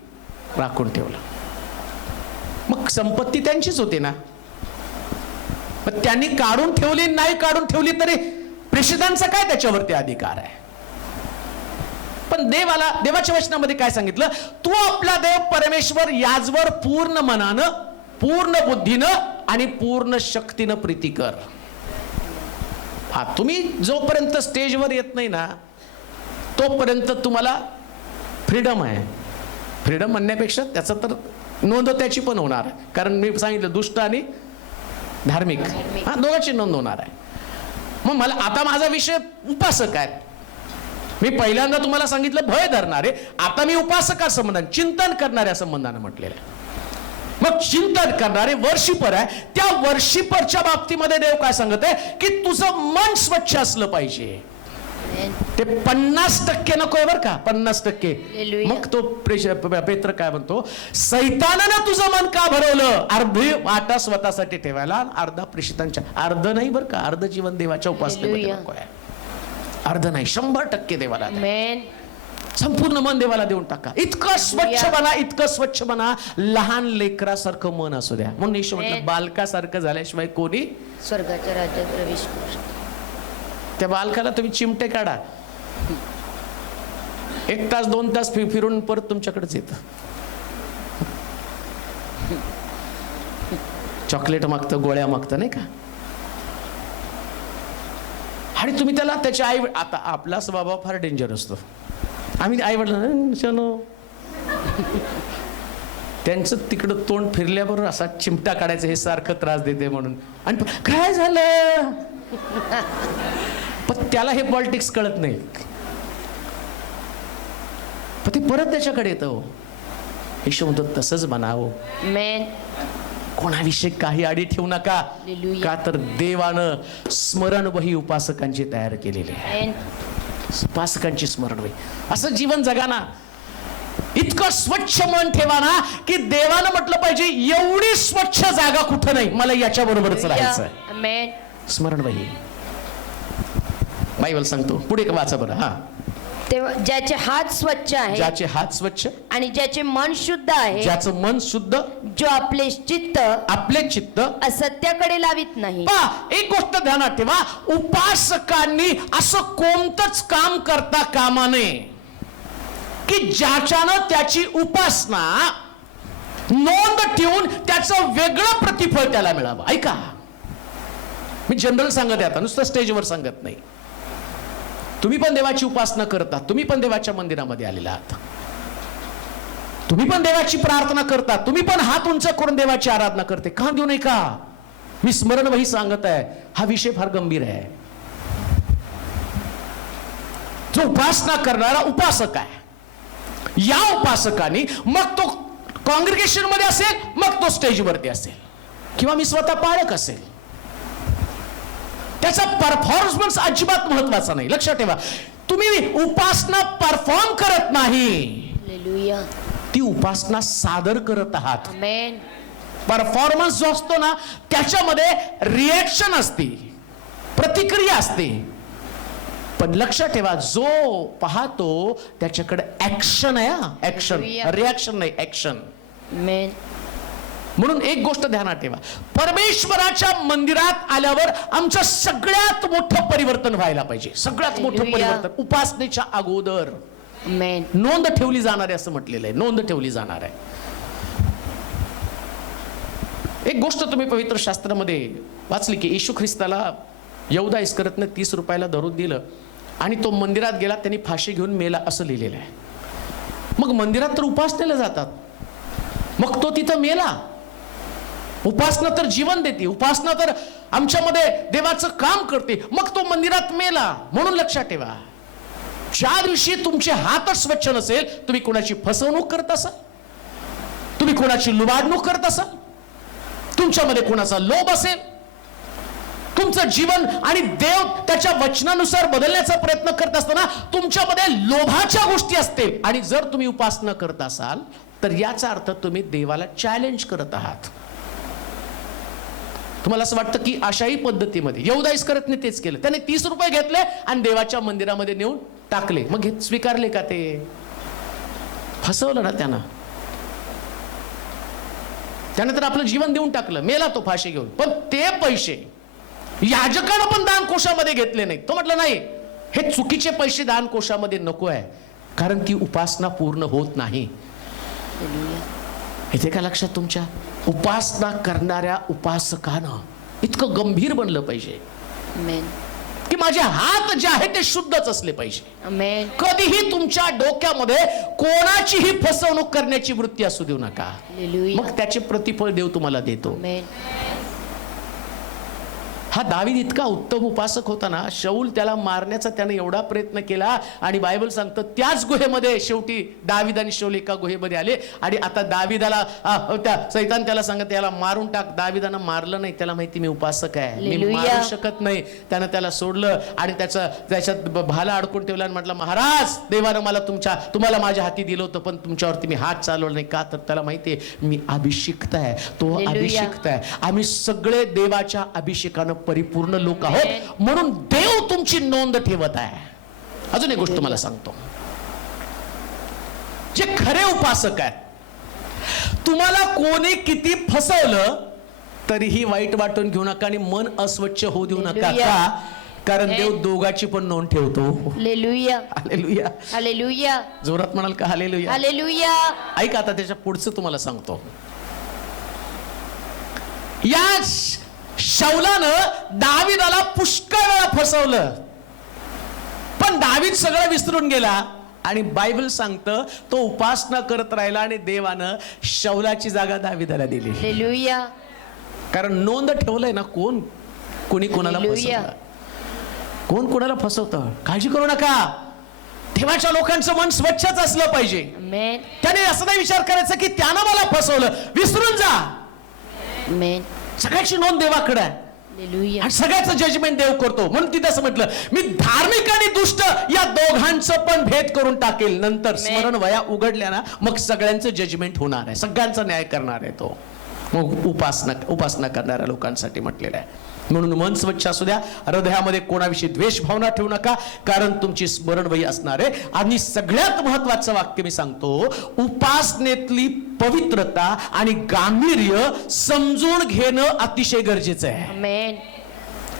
राखून ठेवलं. मग संपत्ती त्यांचीच होती ना. मग त्यांनी काढून ठेवली, नाही काढून ठेवली तरी प्रेषितांचा काय त्याच्यावरती अधिकार आहे? पण देवाच्या वचनामध्ये काय सांगितलं? तू आपला देव परमेश्वर याचवर पूर्ण मनानं, पूर्ण बुद्धीनं आणि पूर्ण शक्तीनं प्रीती कर. हा, तुम्ही जोपर्यंत स्टेजवर येत नाही ना तोपर्यंत तुम्हाला फ्रीडम आहे. फ्रीडम म्हणण्यापेक्षा त्याचं तर नोंद त्याची पण होणार आहे. कारण मी सांगितलं दुष्ट आणि धार्मिक, हा दोघांची नोंद होणार आहे. मग मला आता माझा विषय उपासक आहे. मी पहिल्यांदा तुम्हाला सांगितलं भय धरणारे, आता मी उपासका संबंधाने, चिंतन करणाऱ्या संबंधाने म्हटलेलं आहे. मग चिंतन करणारे वर्शिपर आहे. त्या वर्शिपरच्या बाबतीमध्ये देव काय सांगत आहे की तुझं मन स्वच्छ असलं पाहिजे. ते 50% नकोय बरं का, 50%. Hallelujah. मग तो पेत्र काय म्हणतो? सैतानानं तुझं मन का भरवलं? अर्धी वाटा स्वतःसाठी ठेवायला, अर्धा प्रेषितांच्या. अर्ध नाही बरं का, अर्ध जीवन देवाच्या उपासनेमध्ये Hallelujah. नको आहे. अर्ध नाही, 100% देवाला द्या. आमेन. संपूर्ण मन देवाला देऊन टाका. इतकं स्वच्छ बना, इतकं स्वच्छ बना, लहान लेकरासारखं मन असू द्या. म्हणून येशू म्हटलं बालकासारखं झाल्याशिवाय कोणी स्वर्गाच्या राज्यात प्रवेश करू शकतो. त्या बालकाला तुम्ही चिमटे काढा, 1 तास 2 तास फिरून परत तुमच्याकडेच येतं. चॉकलेट मागतं, गोळ्या मागतं, नाही का? आणि तुम्ही त्याला त्याच्या आई, आता आपला स्वभाव फार डेंजर असतो. आम्ही आई वडिलांना चलो, त्यांचं तिकडं तोंड फिरल्याबरोबर असा चिमटा काढायचं, हे सारखं त्रास देते म्हणून. आणि काय झालं, पण त्याला हे पॉलिटिक्स कळत नाही. पण ते परत त्याच्याकडे येतं. येशू म्हणतो तसंच बनावं. आमेन. कोणाविषयी काही आडी ठेवू नका, का तर देवानं स्मरणवही उपासकांची तयार केलेली आहे. आमेन. उपासकांची स्मरणवही, असं जीवन जगा ना. इतकं स्वच्छ मन ठेवा ना की देवानं म्हटलं पाहिजे एवढी स्वच्छ जागा कुठं नाही, मला याच्या बरोबरच राहायचं. आमेन. स्मरणवही बायबल सांगतो. पुढे वाचा बरं. हा, तेव्हा ज्याचे हात स्वच्छ आहे, ज्याचे हात स्वच्छ आणि ज्याचे मन शुद्ध आहे, ज्याचं मन शुद्ध, जो आपले चित्त असत्याकडे लावित नाही. एक गोष्ट ध्यानात ठेवा, उपासकांनी असं कोणतंच काम करता कामा नये की ज्याच्यानं त्याची उपासना नोंद ठेवून त्याचं वेगळं प्रतिफळ त्याला मिळावं. ऐका, मी जनरल सांगत आहे, आता नुसतं स्टेजवर सांगत नाही. तुम्ही पण देवाची उपासना करता, तुम्ही पण देवाच्या मंदिरामध्ये आलेला आहात, तुम्ही पण देवाची प्रार्थना करता, तुम्ही पण हात उंच करून देवाची आराधना करते. का देऊ नये का? मी स्मरणवही सांगत आहे, हा विषय फार गंभीर आहे. जो उपासना करणारा उपासक आहे, या उपासकाने, मग तो कॉंग्रिगेशन मध्ये असेल, मग तो स्टेजवरती असेल, किंवा मी स्वतः पाळक असेल, त्याचा परफॉर्मन्स अजिबात महत्वाचा नाही. लक्षात ठेवा, तुम्ही उपासना परफॉर्म करत नाही, हालेलुया, ती उपासना सादर करत आहात. आमेन. परफॉर्मन्स जो असतो ना, त्याच्यामध्ये रिएक्शन असते, प्रतिक्रिया असते. पण लक्षात ठेवा, जो पाहतो त्याच्याकडे ऍक्शन आहे. ऍक्शन, रिएक्शन नाही, ऍक्शन. आमेन. म्हणून एक गोष्ट ध्यानात ठेवा, परमेश्वराच्या मंदिरात आल्यावर आमचं सगळ्यात मोठं परिवर्तन व्हायला पाहिजे. सगळ्यात मोठं परिवर्तन उपासनेच्या अगोदर आमेन. नोंद ठेवली जाणार आहे, असं म्हटलेलं आहे. नोंद ठेवली जाणार आहे. एक गोष्ट तुम्ही पवित्र शास्त्रामध्ये वाचली की येशू ख्रिस्ताला यहूदा इस्करियोतने 30 रुपयाला धरून दिलं आणि तो मंदिरात गेला, त्यांनी फाशी घेऊन मेला, असं लिहिलेलं आहे. मग मंदिरात तर उपासनेला जातात, मग तो तिथं मेला. उपासना तर जीवन देते, उपासना तर आमच्यामध्ये देवाचं काम करते, मग तो मंदिरात मेला. म्हणून लक्षात ठेवा, ज्या दिवशी तुमचे हातच स्वच्छ नसेल, तुम्ही कोणाची फसवणूक करत असाल, तुम्ही कोणाची लुबाडणूक करत असाल, तुमच्यामध्ये कोणाचा लोभ असेल, तुमचं जीवन आणि देव त्याच्या वचनानुसार बदलण्याचा प्रयत्न करत असताना तुमच्यामध्ये लोभाच्या गोष्टी असतील, आणि जर तुम्ही उपासना करत असाल तर याचा अर्थ तुम्ही देवाला चॅलेंज करत आहात. तुम्हाला असं वाटतं की अशाही पद्धतीमध्ये यहूदा इस्करियोतने तेच केलं. त्याने 30 रुपये घेतले आणि देवाच्या मंदिरामध्ये नेऊन टाकले. मग हे स्वीकारले का? ते फसवलं ना त्यानं. त्याने तर आपलं जीवन देऊन टाकलं, मेला तो फाशी घेऊन. पण ते पैसे याजकानं पण दान कोशामध्ये घेतले नाहीत. तो म्हटलं नाही, हे चुकीचे पैसे दान कोशामध्ये नको आहे, कारण ती उपासना पूर्ण होत नाही. येते का लक्षात तुमच्या? उपासना करणाऱ्या उपासकानं इतकं गंभीर बनलं पाहिजे आमेन. की माझे हात जे आहेत ते शुद्धच असले पाहिजे. आमेन. कधीही तुमच्या डोक्यामध्ये कोणाचीही फसवणूक करण्याची वृत्ती असू देऊ नका. हालेलुया. मग त्याचे प्रतिफळ देव तुम्हाला देतो. आमेन. हा दावीद इतका उत्तम उपासक होता ना, शाऊल त्याला मारण्याचा त्याने एवढा प्रयत्न केला, आणि बायबल सांगतं त्याच गुहेमध्ये शेवटी दावीद आणि शाऊल एका गुहेमध्ये आले. आणि आता दावीदाला त्या सैतान त्याला सांगत याला मारून टाक. दावीदानं मारलं नाही, त्याला माहिती मी उपासक आहे, मी हालेलुया. मारू शकत नाही. त्यानं त्याला सोडलं आणि त्याच्यात भाला अडकून ठेवला आणि म्हटलं, महाराज देवानं मला तुम्हाला माझ्या हाती दिलं होतं, पण तुमच्यावरती मी हात चालवला नाही. का तर त्याला माहिती आहे मी अभिषिक्त आहे, तो हालेलुया. अभिषिक्त आहे. आम्ही सगळे देवाच्या अभिषेकानं परिपूर्ण लोक आहोत, म्हणून देव तुमची नोंद ठेवत आहे. अजून एक गोष्ट मला सांगतो, जे खरे उपासक आहेत, तुम्हाला कोणी किती फसवलं तरीही वाईट वाटून घेऊ नका आणि मन अस्वच्छ होऊ देऊ नका. हालेलुया. का? कारण देव दोघाची पण नोंद ठेवतो. हालेलुया. हालेलुया. हालेलुया. जोरात म्हणाल का हालेलुया? हालेलुया. ऐका आता त्याच्या पुढचं तुम्हाला सांगतो. या शाऊलानं दावीदाला पुष्कळ वेळा फसवलं, पण दावीद सगळं विसरून गेला आणि बायबल सांगतं तो उपासना करत राहिला आणि देवानं शाऊलाची जागा दावीदाला दिली. हालेलुया. कारण नोंद ठेवलंय ना, कोणी कोणाला हालेलुया. फसवतं, कोण कोणाला फसवतं. काळजी करू नका. देवाच्या लोकांचं मन स्वच्छच असलं पाहिजे. आमेन. त्याने असं नाही विचार करायचा की त्यानं मला फसवलं, विसरून जा. आमेन. सगळ्याची नोंद देवाकडे आहे हालेलुया. आणि सगळ्याचं जजमेंट देव करतो. म्हणून तिथे असं म्हटलं, मी धार्मिक आणि दुष्ट या दोघांचं पण भेद करून टाकेल. नंतर स्मरण वया उघडल्या ना, मग सगळ्यांचं जजमेंट होणार आहे, सगळ्यांचा न्याय करणार आहे तो. मग उपासना करणाऱ्या लोकांसाठी म्हटलेलं आहे. म्हणून मन स्वच्छ असू द्या, हृदयामध्ये कोणाविषयी द्वेष भावना ठेवू नका, कारण तुमची स्मरणवही असणार आहे. आणि सगळ्यात महत्वाचं वाक्य मी सांगतो, उपासनेतली पवित्रता आणि गांभीर्य समजून घेणं अतिशय गरजेचं आहे. आमेन.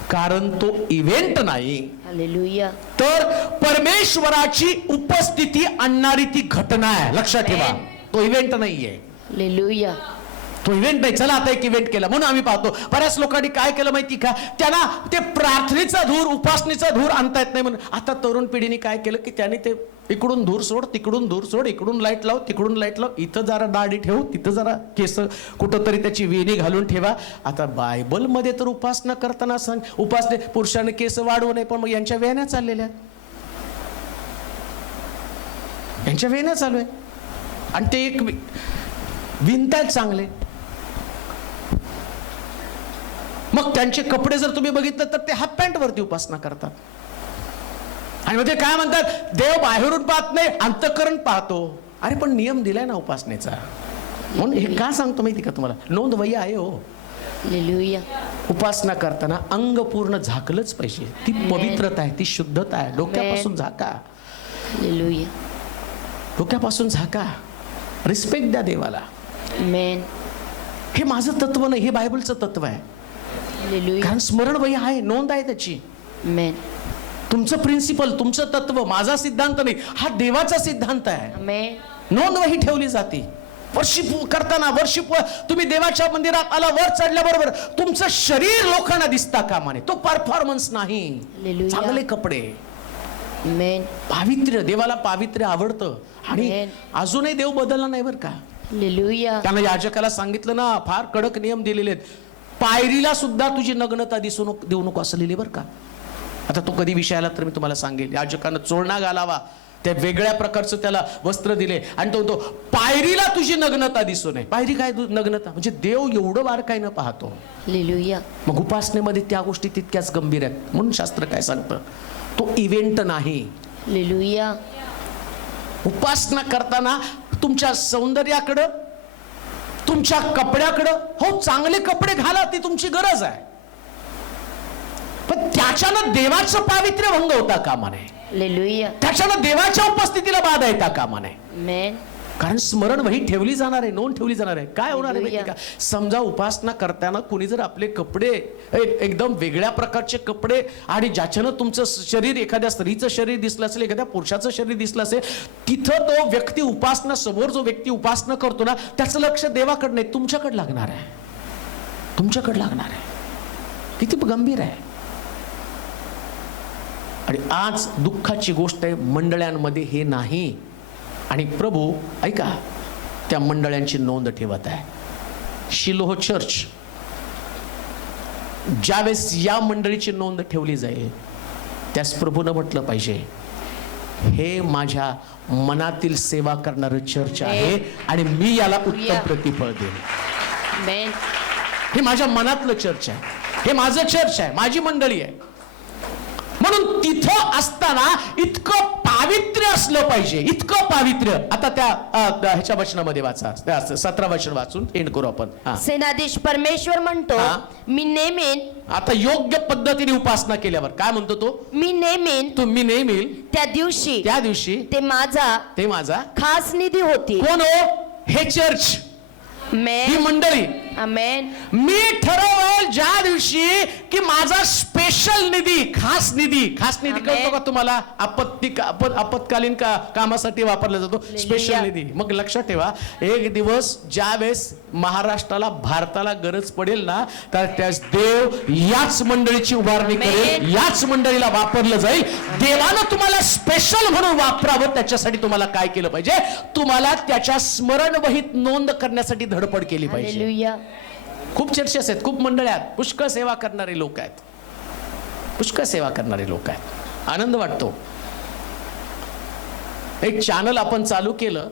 कारण तो इव्हेंट नाही, हालेलुया. तर परमेश्वराची उपस्थिती आणणारी ती घटना आहे. लक्षात ठेवा, तो इव्हेंट नाहीये. हालेलुया. तो इव्हेंट नाही. चला आता एक इव्हेंट केला म्हणून आम्ही पाहतो बऱ्याच लोकांनी काय केलं माहिती का, त्यांना ते प्रार्थनेचा धूर, उपासनेचा धूर आणता येत नाही म्हणून आता तरुण पिढीने काय केलं की त्याने ते इकडून धूर सोड, तिकडून धूर सोड, इकडून लाईट लाव, तिकडून लाईट लाव, इथं जरा दाढी ठेव, तिथं जरा केस कुठंतरी त्याची वेणी घालून ठेवा. आता बायबलमध्ये तर उपासना करताना सांग, उपासने पुरुषाने केस वाढवू नये, पण मग यांच्या वेण्या चाललेल्या, यांच्या वेण्या चालू आहे आणि ते एक विणतायत चांगले. मग त्यांचे कपडे जर तुम्ही बघितलं तर ते हाफ पॅन्ट वरती उपासना करतात. आणि मग ते काय म्हणतात, देव बाहेरून पाहत नाही, अंतःकरण पाहतो. अरे पण नियम दिलाय ना उपासनेचा. म्हणून हे का सांगतो माहिती का तुम्हाला, नोंद वही आहे हो. हालेलुया. उपासना करताना अंग पूर्ण झाकलंच पाहिजे. ती पवित्रता आहे, ती शुद्धता आहे. डोक्यापासून झाका, हालेलुया. डोक्यापासून झाका. रिस्पेक्ट द्या देवाला. आमेन. हे माझं तत्व नाही, हे बायबलचं तत्व आहे. हालेलुया. कारण स्मरण वही आहे, नोंद आहे त्याची. आमेन. तुमचं प्रिन्सिपल, तुमचं तत्व, माझा सिद्धांत नाही, हा देवाचा सिद्धांत आहे. आमेन. नोंद वही ठेवली जाते. वर्शिप करताना, तुम्ही देवाच्या मंदिरात आला, वर चढल्याबरोबर तुमचं शरीर लोकांना दिसता कामा नये. तो परफॉर्मन्स नाही. हालेलुया. चांगले कपडे, आमेन. पावित्र्य. देवाला पावित्र्य आवडतं. आणि आमेन. अजूनही देव बदलला नाही बरं का. हालेलुया. त्यानं याजकाला सांगितलं ना, फार कडक नियम दिलेले आहेत. पायरीला सुद्धा तुझी नग्नता देऊ नको असं लिहिले बरं का. आता तो कधी विषय आला तर मी तुम्हाला सांगेल. याजकानं चोळणा घालावा, त्या वेगळ्या प्रकारचं त्याला वस्त्र दिले आणि तो पायरीला तुझी नग्नता दिसू नये. पायरी काय नग्नता, म्हणजे देव एवढं बारकाईनं पाहतो. हालेलुया. मग उपासनेमध्ये त्या गोष्टी तितक्याच गंभीर आहेत. म्हणून शास्त्र काय सांगतं, तो इव्हेंट नाही. हालेलुया. उपासना करताना तुमच्या सौंदर्याकडं, तुमच्या कपड्याकडं, हो चांगले कपडे घाला, ती तुमची गरज आहे, पण त्याच्यानं देवाचं पावित्र्य भंग होता कामा नये. हालेलुया. त्याच्यानं देवाच्या उपस्थितीला बाधा येता कामा नये. आमेन. कारण स्मरण वही ठेवली जाणार आहे, नोंद ठेवली जाणार आहे. काय होणार आहे माहिती का, समजा उपासना करताना कुणी जर आपले कपडे एकदम वेगळ्या प्रकारचे कपडे आणि ज्याच्यानं तुमचं शरीर, एखाद्या स्त्रीचं शरीर दिसलं असेल, एखाद्या पुरुषाचं शरीर दिसलं असेल, तिथं तो व्यक्ती उपासना, समोर जो व्यक्ती उपासना करतो ना, त्याचं लक्ष देवाकडे नाही, तुमच्याकडे लागणार आहे. तुमच्याकडे लागणार आहे. किती गंभीर आहे. आणि आज दुःखाची गोष्ट आहे, मंडळांमध्ये हे नाही. आणि प्रभू ऐका, त्या मंडळांची नोंद ठेवत आहे. शिलोह चर्च, ज्यावेळेस या मंडळीची नोंद ठेवली जाईल, त्यास प्रभूनं म्हटलं पाहिजे, हे माझ्या मनातील सेवा करणारं चर्च आहे आणि मी याला उत्तम प्रतिफळ देईन. आमेन. हे माझ्या मनातलं चर्च आहे, हे माझं चर्च आहे, माझी मंडळी आहे. म्हणून तिथं असताना इतकं पावित्र्य असलं पाहिजे, इतकं पावित्र्य. आता त्या ह्याच्या वचनामध्ये वाचा, 17 वचन वाचून एंड करू आपण. सेनाधीश परमेश्वर म्हणतो, मी नेमेन. आता योग्य पद्धतीने उपासना केल्यावर काय म्हणतो तो? मी नेमेन. तुम्ही नेमील त्या दिवशी ते माझा खास निधी होती. कोण हो? हे चर्च, ही मंडळी. आमेन. मी ठरवलं ज्या दिवशी की माझा स्पेशल निधी, खास निधी कळतो का तुम्हाला? आपत्कालीन कामासाठी वापरला जातो स्पेशल निधी. मग लक्षात ठेवा, एक दिवस ज्या वेळेस महाराष्ट्राला, भारताला गरज पडेल ना, तर त्यास देव याच मंडळीची उभारणी करेल, याच मंडळीला वापरलं जाईल. देवानं तुम्हाला स्पेशल म्हणून वापरावं, त्याच्यासाठी तुम्हाला काय केलं पाहिजे? तुम्हाला त्याच्या स्मरणवहीत नोंद करण्यासाठी धडपड केली पाहिजे. हालेलुया. खूप चर्चेस आहेत, खूप मंडळी आहेत, पुष्कळ सेवा करणारे लोक आहेत, पुष्कळ सेवा करणारे लोक आहेत. आनंद वाटतो. एक चॅनल आपण चालू केलं,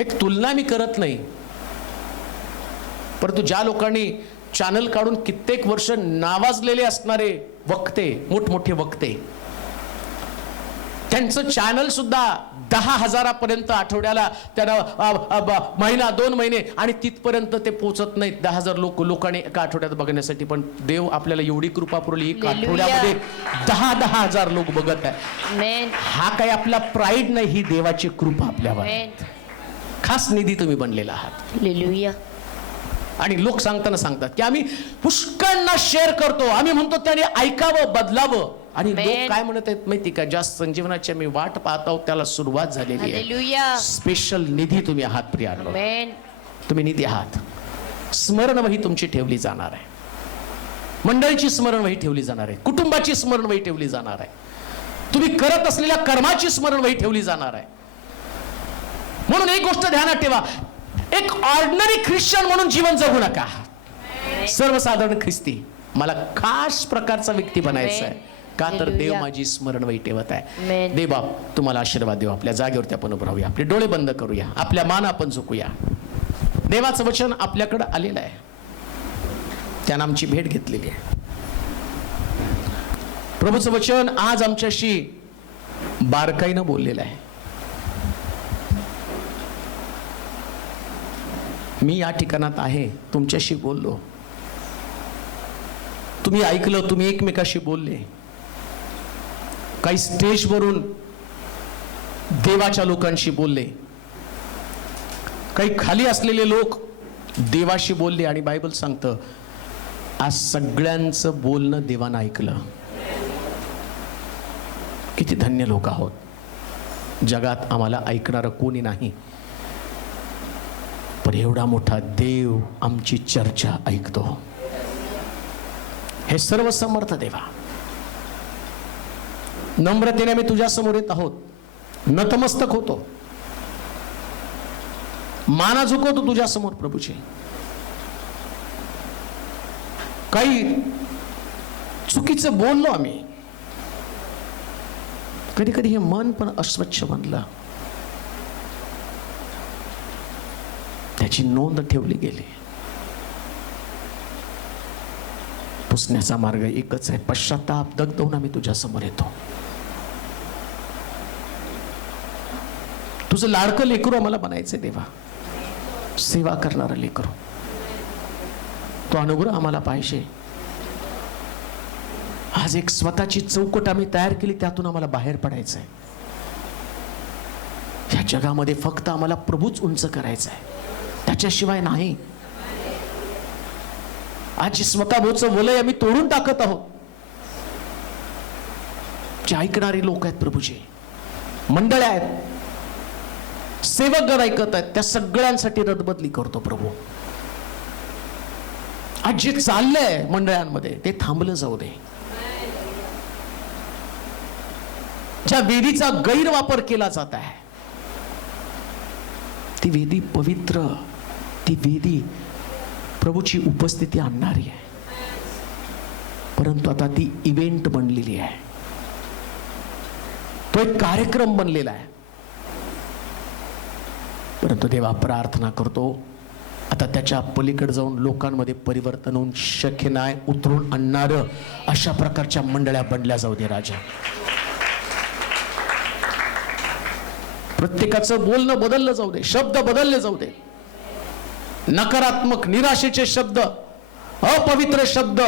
एक तुलना मी करत नाही, परंतु ज्या लोकांनी चॅनल काढून कित्येक वर्ष नावाजलेले असणारे वक्ते, मोठमोठे वक्ते, त्यांचं चॅनल सुद्धा 10,000 आठवड्याला, त्यांना महिना 2 महिने आणि तिथपर्यंत ते पोहोचत नाहीत. 10,000 लोकांनी एका आठवड्यात बघण्यासाठी. पण देव आपल्याला एवढी कृपा पुरवली, एका आठवड्यामध्ये 10,000 लोक बघत आहे. हा काही आपला प्राईड नाही, ही देवाची कृपा आपल्यावर. खास निधी तुम्ही बनलेला आहात. हालेलुया. आणि लोक सांगतात की आम्ही पुष्कळांना शेअर करतो, आम्ही म्हणतो त्याने ऐकावं, बदलावं. आणि लोक काय म्हणत आहेत माहिती का? ज्या संजीवनाची मी वाट पाहत आहोत त्याला सुरुवात झालेली आहे. स्पेशल निधी तुम्ही आहात प्रियानो, तुम्ही निधी आहात. स्मरणवही तुमची ठेवली जाणार आहे, मंडळीची स्मरणवही ठेवली जाणार आहे, कुटुंबाची स्मरणवही ठेवली जाणार आहे, तुम्ही करत असलेल्या कर्माची स्मरणवही ठेवली जाणार आहे. म्हणून एक गोष्ट ध्यानात ठेवा, एक ऑर्डिनरी ख्रिश्चन म्हणून जीवन जगू नका. सर्वसाधारण ख्रिस्ती, मला खास प्रकारचा व्यक्ती बनायचा आहे. का तर देव माझी स्मरणवही ठेवत आहे. देव बाप तुम्हाला आशीर्वाद देऊ. आपल्या जागेवरती आपण उभं राहूया, आपले डोळे बंद करूया, आपल्या मान आपण झुकूया. देवाचं वचन आपल्याकडे आलेलं आहे, त्यानं आमची भेट घेतलेली आहे. प्रभूचं वचन आज आमच्याशी बारकाईनं बोललेलं आहे. मी या ठिकाणात आहे, तुमच्याशी बोललो, तुम्ही ऐकलं, तुम्ही एकमेकाशी बोलले. काही स्टेजवरून देवाच्या लोकांशी बोलले, काही खाली असलेले लोक देवाशी बोलले. आणि बायबल सांगतं आज सगळ्यांचं बोलणं देवानं ऐकलं. किती धन्य लोक आहोत. जगात आम्हाला ऐकणारं कोणी नाही, पण एवढा मोठा देव आमची चर्चा ऐकतो. हे सर्व समर्थ देवा, नम्रतेने आम्ही तुझ्या समोर येत आहोत, नतमस्तक होतो, माना झुकवतो तुझ्या समोर प्रभूचे. काही चुकीचं बोललो आम्ही, कधी कधी हे मन पण अस्वच्छ बनलं, त्याची नोंद ठेवली गेली. पुसण्याचा मार्ग एकच आहे, पश्चाताप, दग्ध होऊन आम्ही तुझ्या समोर येतो. तुझं लाडकं लेकरू आम्हाला बनायचंय देवा, सेवा करणारं लेकरू. तो अनुग्रह आम्हाला पाहिजे. आज एक स्वतःची चौकट आम्ही तयार केली, त्यातून आम्हाला बाहेर पडायचंय. या जगामध्ये फक्त आम्हाला प्रभूच उंच करायचं आहे, त्याच्याशिवाय नाही. आज स्वतःभोवचं वलय आम्ही तोडून टाकत आहोत. जे ऐकणारी लोक आहेत प्रभूजी, मंडळ्या आहेत, सेवकगण ऐकत आहेत, त्या सगळ्यांसाठी रदबदली करतो प्रभू. आज जे चाललंय मंडळांमध्ये ते थांबलं जाऊ दे. ज्या वेदीचा गैरवापर केला जात आहे, ती वेदी पवित्र, ती वेदी प्रभूची उपस्थिती आणणारी आहे, परंतु आता ती इव्हेंट बनलेली आहे, तो एक कार्यक्रम बनलेला आहे. परंतु देवा प्रार्थना करतो, आता त्याच्या पलीकडे जाऊन लोकांमध्ये परिवर्तन होऊन शक्यनाय उतरून आणणारं अशा प्रकारच्या मंडळ्या बनल्या जाऊ दे राजा. प्रत्येकाचं बोलणं बदललं जाऊ दे, शब्द बदलले जाऊ दे. नकारात्मक निराशेचे शब्द, अपवित्र शब्द,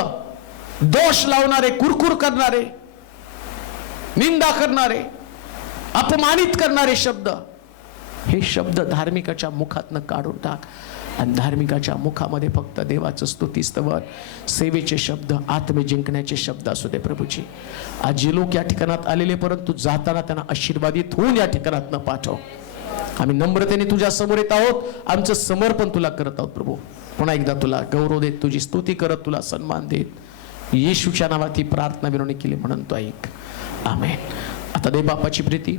दोष लावणारे, कुरकुर करणारे, निंदा करणारे, अपमानित करणारे शब्द, हे शब्द धार्मिकाच्या मुखातनं काढून टाक. आणि धार्मिकाच्या मुखामध्ये फक्त देवाचं स्तुतीस्तवर, सेवेचे शब्द, आत्मे जिंकण्याचे शब्द असू दे प्रभूजी. आज जे लोक या ठिकाणात आलेले, परंतु जाताना त्यांना आशीर्वादित होऊन या ठिकाणात न पाठव. आम्ही नम्रतेने तुझ्या समोर येत आहोत, आमचं समर्पण तुला करत आहोत प्रभू. पुन्हा एकदा तुला गौरव देत, तुझी स्तुती करत, तुला सन्मान देत, येशूच्या नावात ही प्रार्थना विनवणी केली म्हणून तो ऐक. आमेन. आता दे बापाची प्रीती,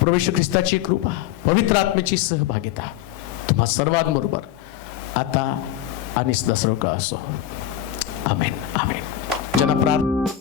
प्रभू येशू ख्रिस्ताची कृपा, पवित्र आत्म्याची सहभागिता तुम्हा सर्वांबरोबर आता आणि सदा सर्व काळ असो. आमेन. आमेन. ज्यांना प्रार्थना